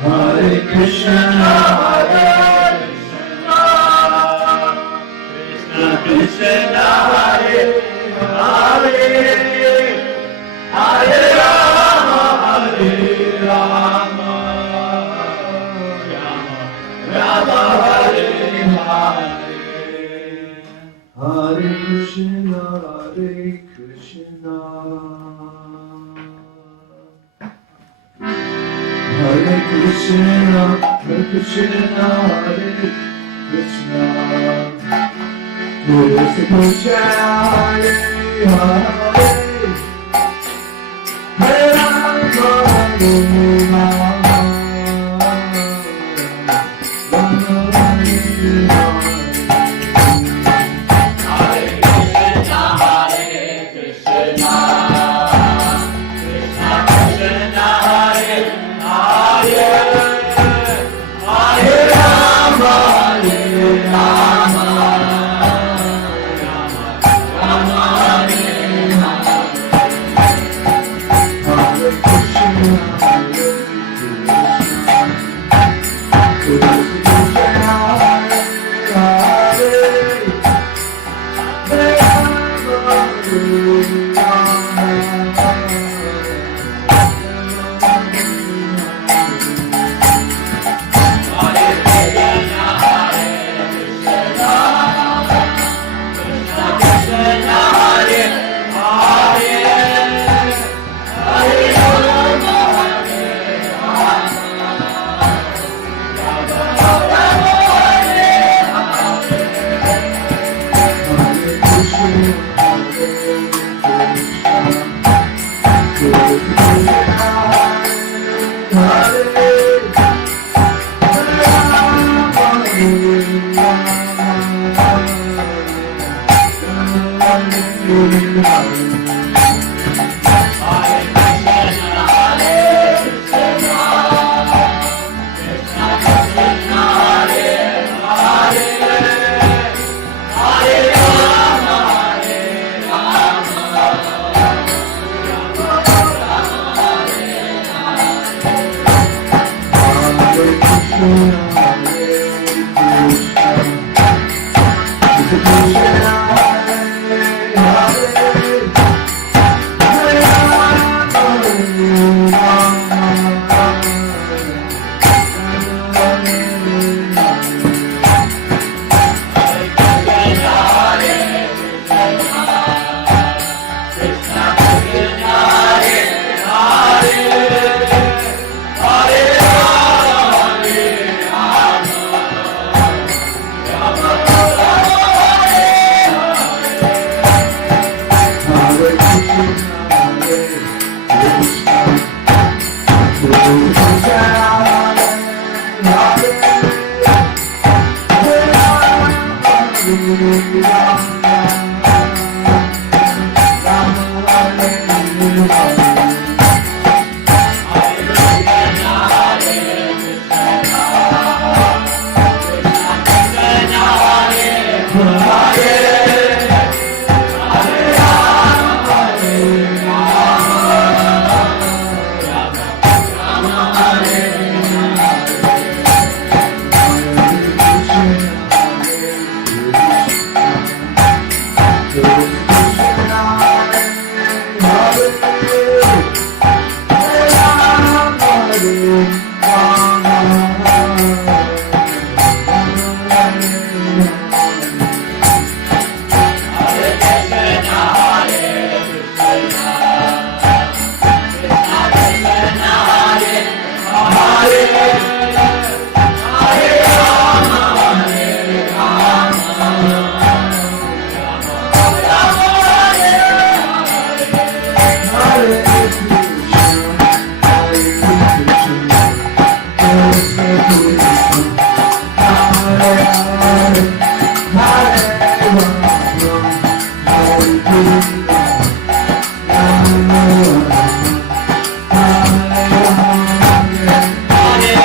Hare Krishna, Hare Krishna, Krishna Krishna, Hare Hare, Hare Rama, Hare Rama, Rama Rama, Hare Hare, Hare Krishna, Hare Krishna, Krishna, Hare Krishna, Hare Krishna, Krishna Hare Hare, Hare Rama, Hare Rama, Rama Hare Hare. Hare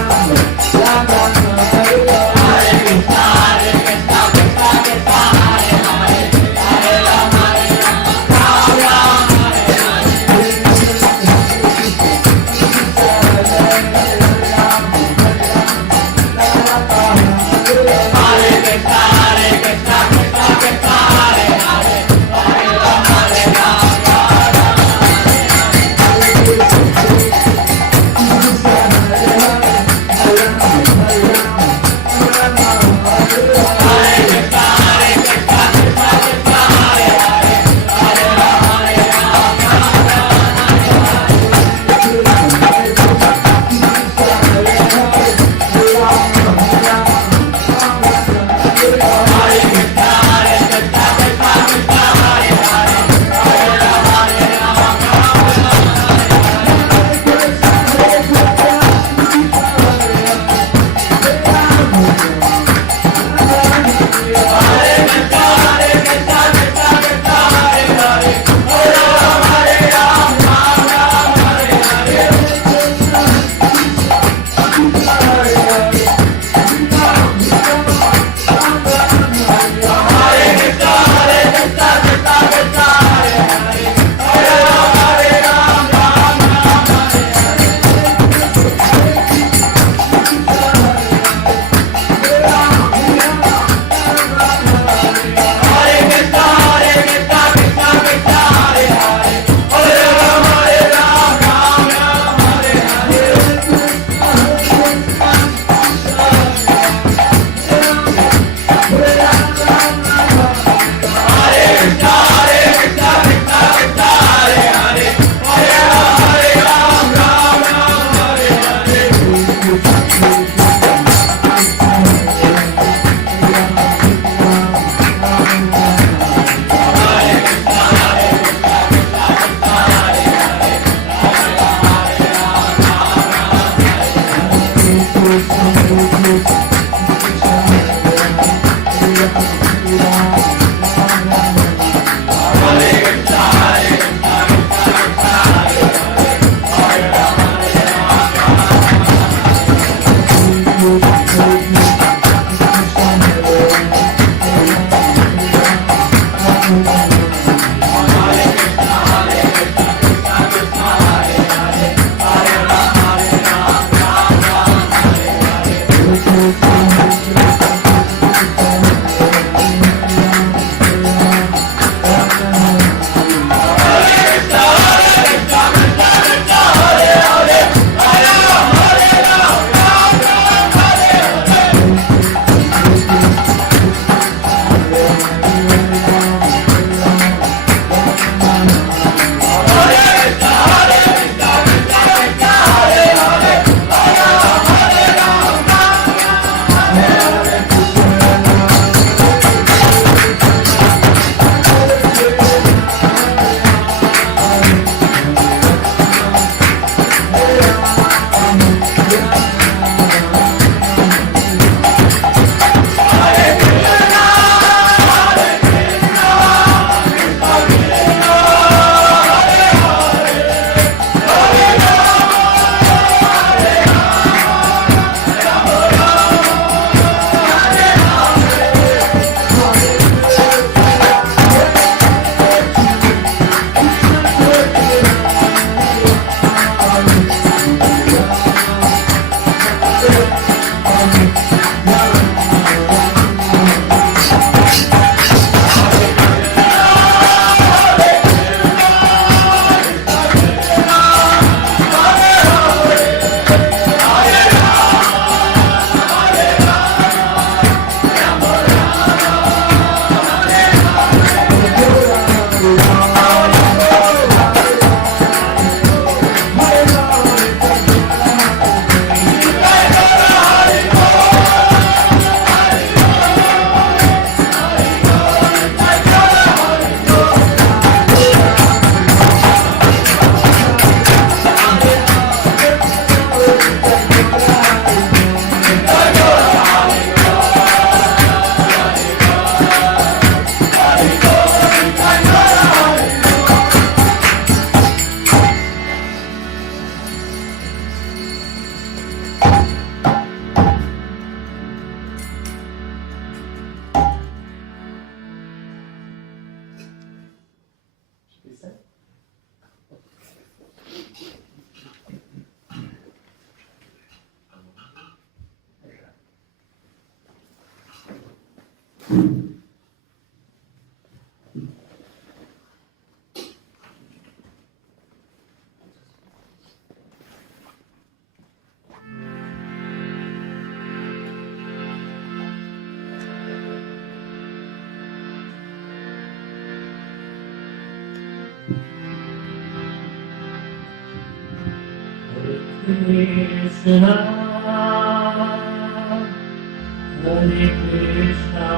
Hare Krishna, Hare Krishna,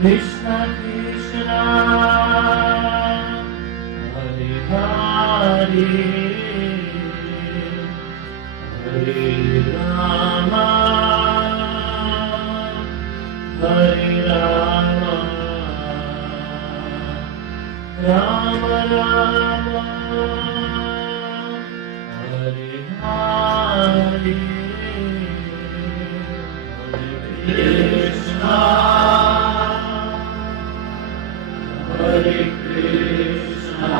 Krishna Krishna, Hare Hare, Hare Rama, Hare Rama, Rama Rama, Hare Hare, Krishna, Hare Krishna,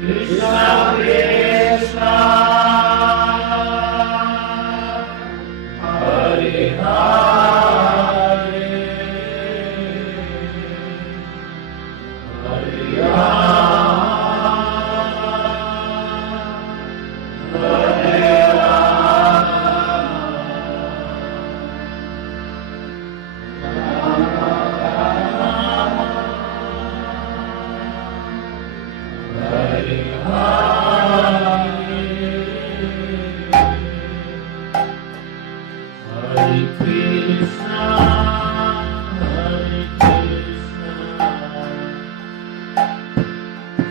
Krishna Krishna, Hare Hare, Hare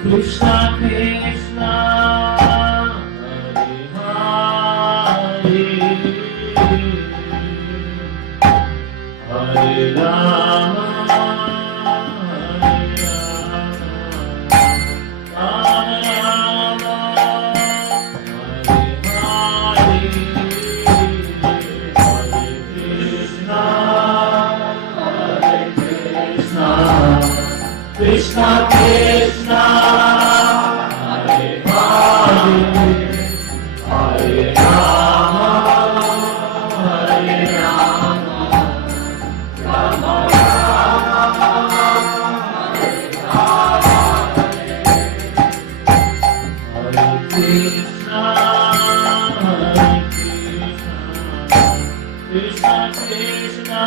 Krishna Krishna, Hare Hare, Hare Rama, Rama Rama, Hare Hare, Hare Krishna, Krishna Krishna, Hare Hare, Hare Rama, Hare Rama, Rama Rama, Hare Krishna, Krishna Krishna,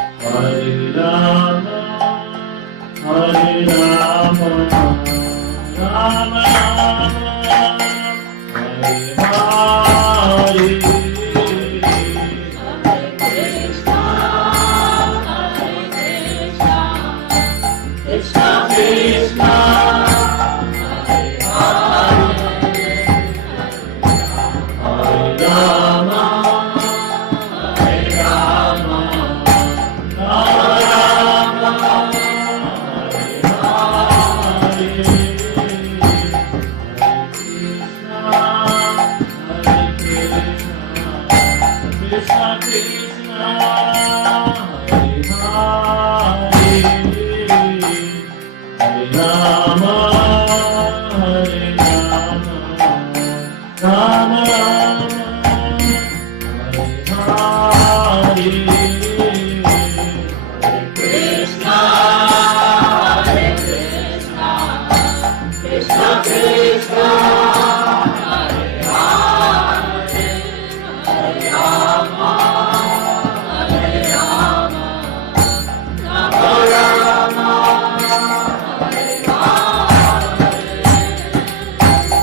Hare Rama, Hare Rama, Rama Rama, Hare Hare, Krishna Krishna, Hare Rama, Hare Rama, Rama Rama, Hare Krishna, Krishna, Hare Hare, Hare Rama, Hare Rama, Rama Rama, Hare Krishna, Krishna Krishna, Hare Hare, Hare Rama, Hare Rama, Rama Rama,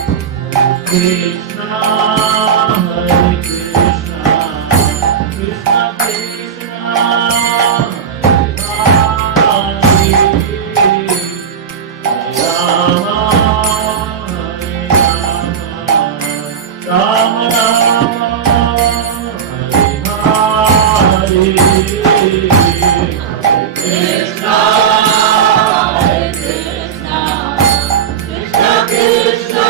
Hare Krishna, Hare Krishna, Krishna Krishna, Rama Rama, Hare Krishna, Krishna Krishna, Krishna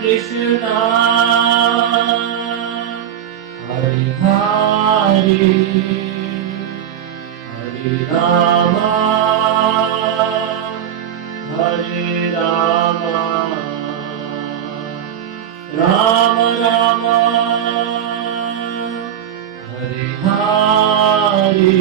Krishna, Hare Hare, Hare Rama, Hare Rama, Rama Rama, Hare Hare.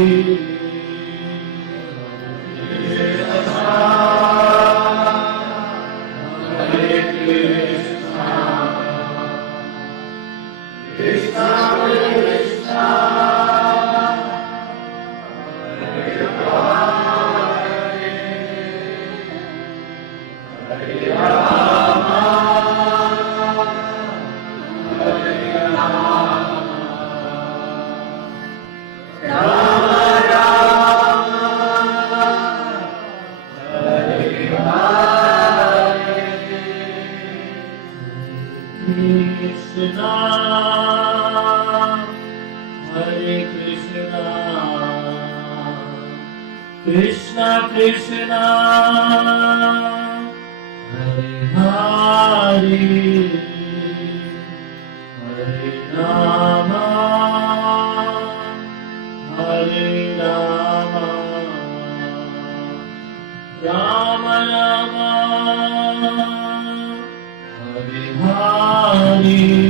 Krishna Krishna, Hare Hare, Hare Rama, Hare Rama, Rama Rama, Hare Hare.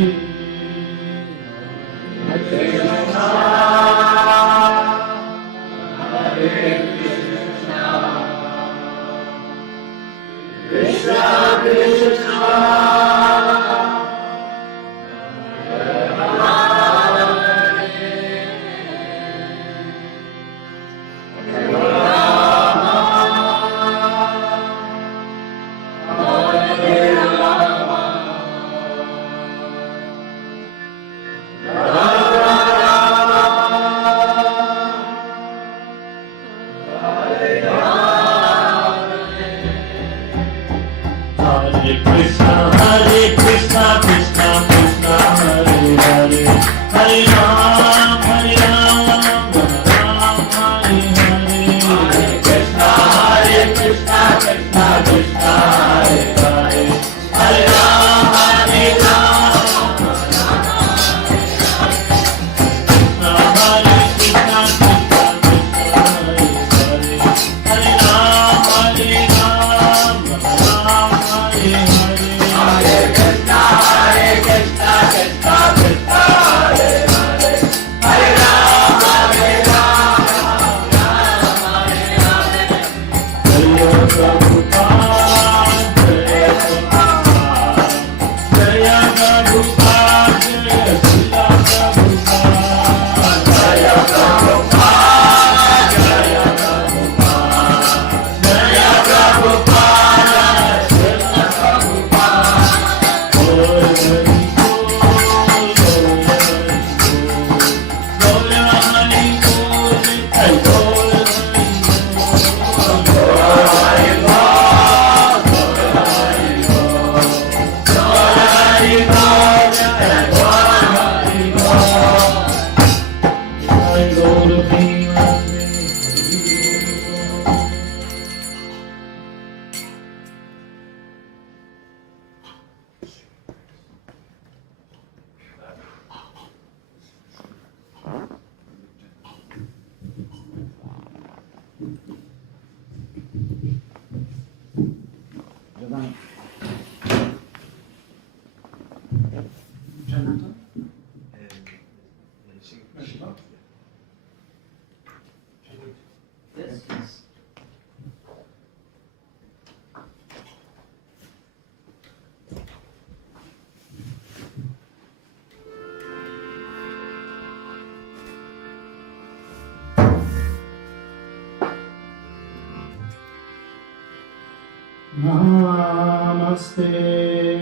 Namaste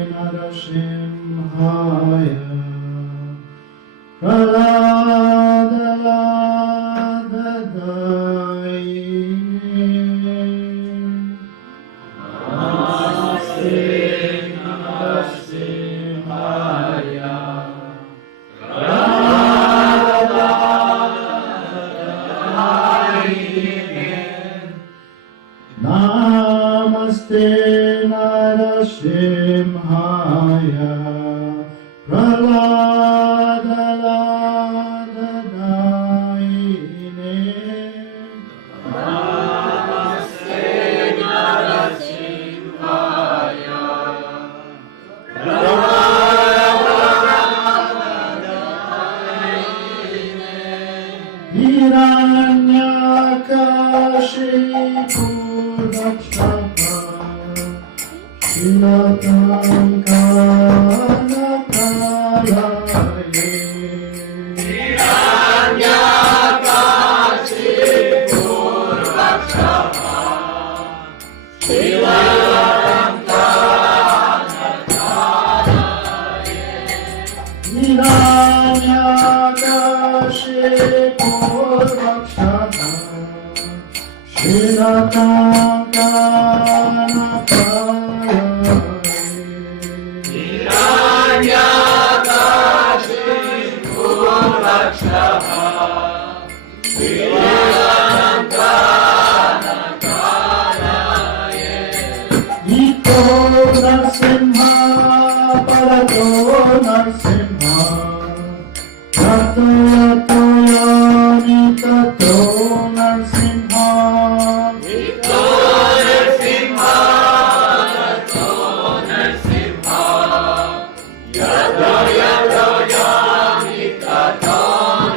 Narasimhaya Kaladadadai Namaste Narasimhaya Namaste Narasimhaya Hiranyakashipu Dakshaka Shilatankanakaraya Hiranyakashipu Dakshaka Hiranyakashipu Dakshaka Shilatankanakaraya Hiranyakashipu Dakshaka Ito Narsimha Parato Narsimha Yato Yato Yani Tato Narsimha Ito Narsimha Tato Narsimha Yato Yato Yani Tato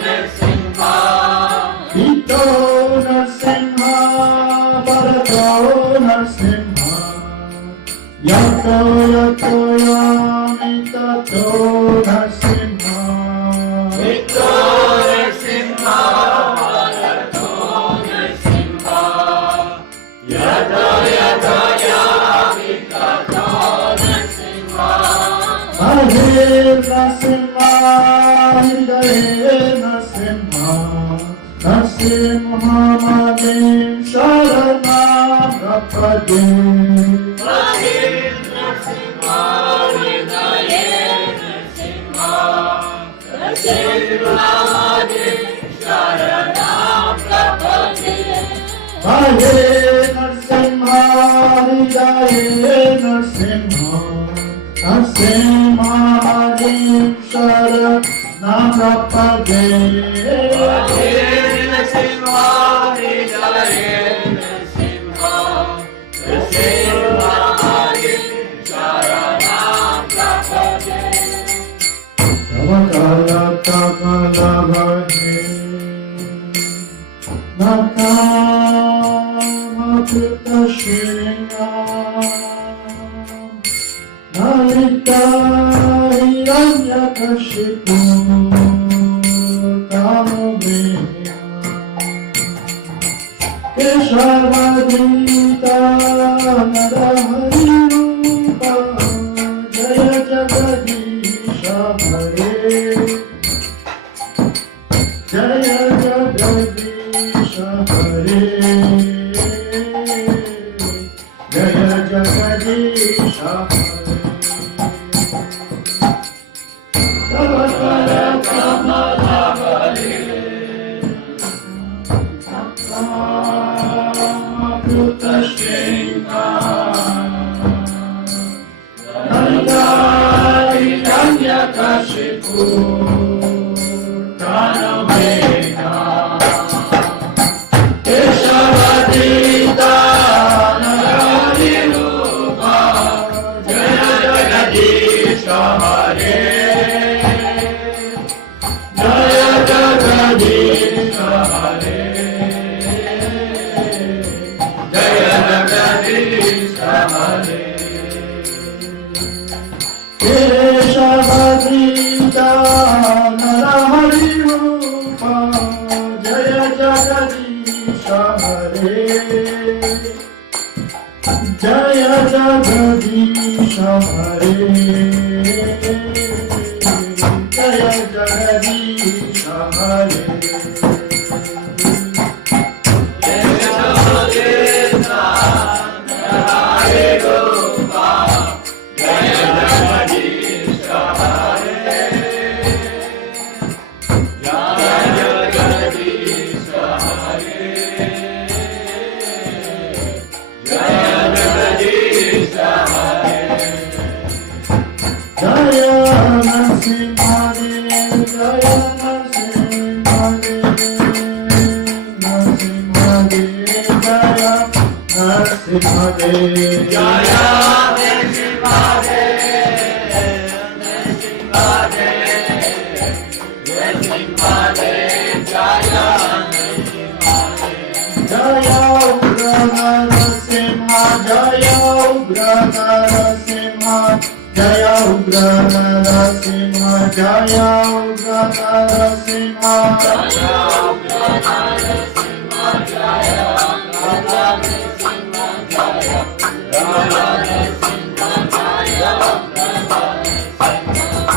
Narsimha Ito Narsimha Parato Narsimha Yato Yato Yani Tato Narsimha Ito Narsimha Tato Narsimha Yato Yato Yani Tato Narsimha Hare Narsimha Hare Narsimha Narsimha Madim Sharanam Rapade Mahir Narsimha Hridaye Narsimha Narsimha Sharanam Prapade Hare Narsimha Hare Narsimha Narsimha Madim Sharanam Rapade Mahir Narsimha Hridaye Narsimha Narsimha Sharanam Prapade Navakala Tamalavahe Nakama Shringa Nalita Hiranyakashipu Kamumeya Keshavadita Narahari Rupa Jaya Jagadisha Hare Jaya Jagadisha Hare Jaya Jagadisha Hare Tavatara Kamalavale Krutashrinka Nandayanyakashipu Kanamena Keshavadita Narahari Rupa Jaya Jagadisha Hare Jaya Jagadisha Hare Jaya Jagadisha Hare Keshavadita Narahari Rupa Jaya Jagadisha Hare Jaya Jagadisha Hare Jaya Jagadisha Hare Jaya Narsimha Dev, Jaya Narsimha Dev, Narsimha Dev, Jaya Narsimha Dev, Jaya Narsimha Dev, Narsimha Dev, Narsimha Dev, Jaya Jaya Ugra Narasimha, Jaya Ugra Narasimha, Jaya Ugra Narasimha, Jaya Ugra Narasimha, Jaya Ugra Narasimha, Jaya Ugra Narasimha, Jaya Ugra Narasimha, Jaya Ugra Narasimha,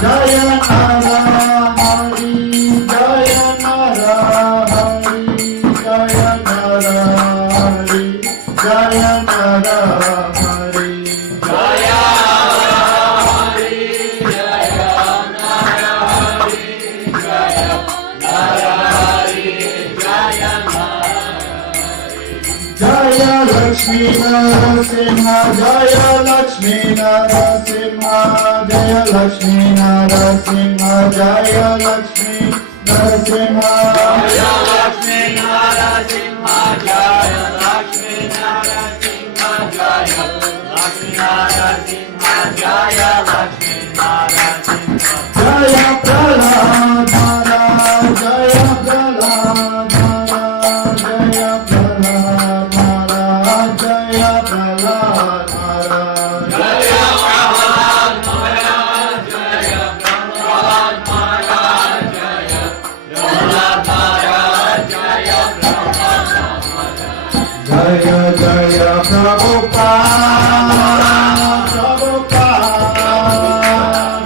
Jaya Nara Hari, Jaya Nara Hari, Jaya Nara Hari, Jaya Nara Hari, Jaya Hari, Jaya Nara Hari, Jaya Nara Hari, Jaya Nara Jaya Lakshmi Narasimha, Jaya Lakshmi Narasimha, Jaya Lakshmi Narasimha, Jaya Lakshmi Narasimha, Jaya Lakshmi Narasimha, Jaya Lakshmi Narasimha, Jaya Lakshmi Narasimha, Jaya Lakshmi Narasimha, Jaya Prahlad Maharaj, Jaya Prahlad Maharaj, Jaya Prahlad Maharaj, Jaya Prahlad Maharaj, Jaya Prahlad Maharaj, Jaya Prahlad Maharaj, Jaya Prahlad Maharaj, Jaya Prahlad Maharaj, Jaya Jaya Prabhupada, Prabhupada,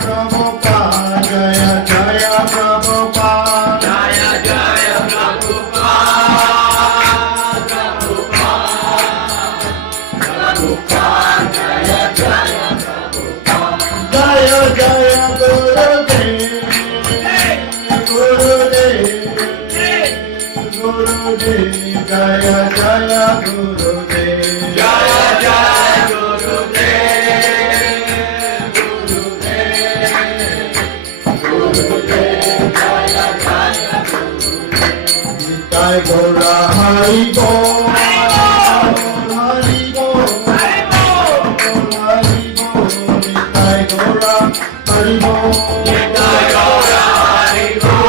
Prabhupada, Jaya Jaya Prabhupada, Jaya Jaya Prabhupada, Prabhupada, Jaya Jaya Prabhupada, Jaya Jaya Gurudev, Gurudev, Gurudev, Jaya Jaya Gurudev, Jaya Jaya Gurudev, Gurudev, Gurudev, Jaya Jaya Gurudev, Nitai Gaura Hari Bol, Hari Bol, Hari Bol, Hari Bol, Nitai Gaura Hari Bol, Nitai Gaura Hari Bol,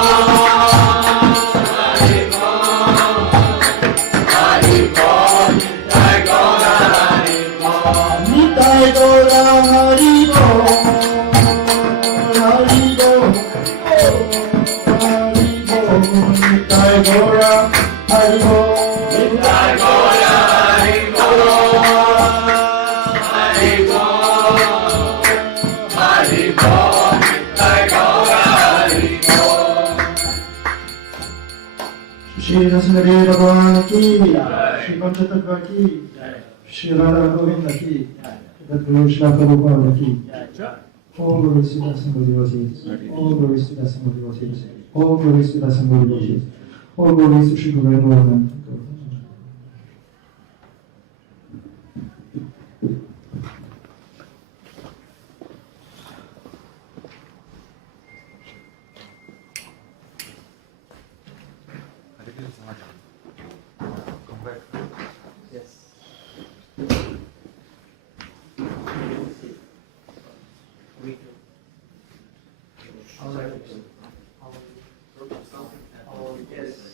Hari Bol, Nitai Gaura Hari Bol, Nitai Gaura Hari Bol, Hari Bol, Hari Bol, Nitai Gaura Hari Bol, Nitai Gaura Hari Bol, Hari Bol, Hari Bol, Nitai Gaura Hari Bol. Shri Rasmari Bhagavan ki, Shri Panchatattva ki, Shri Radha Govinda ki, Guru Shri Prabhupada ki. All glories to the Assembly Devotees. All glories to the Assembly Devotees. All glories to the Assembly Devotees. All glories to Shri Guru Govinda. Yes.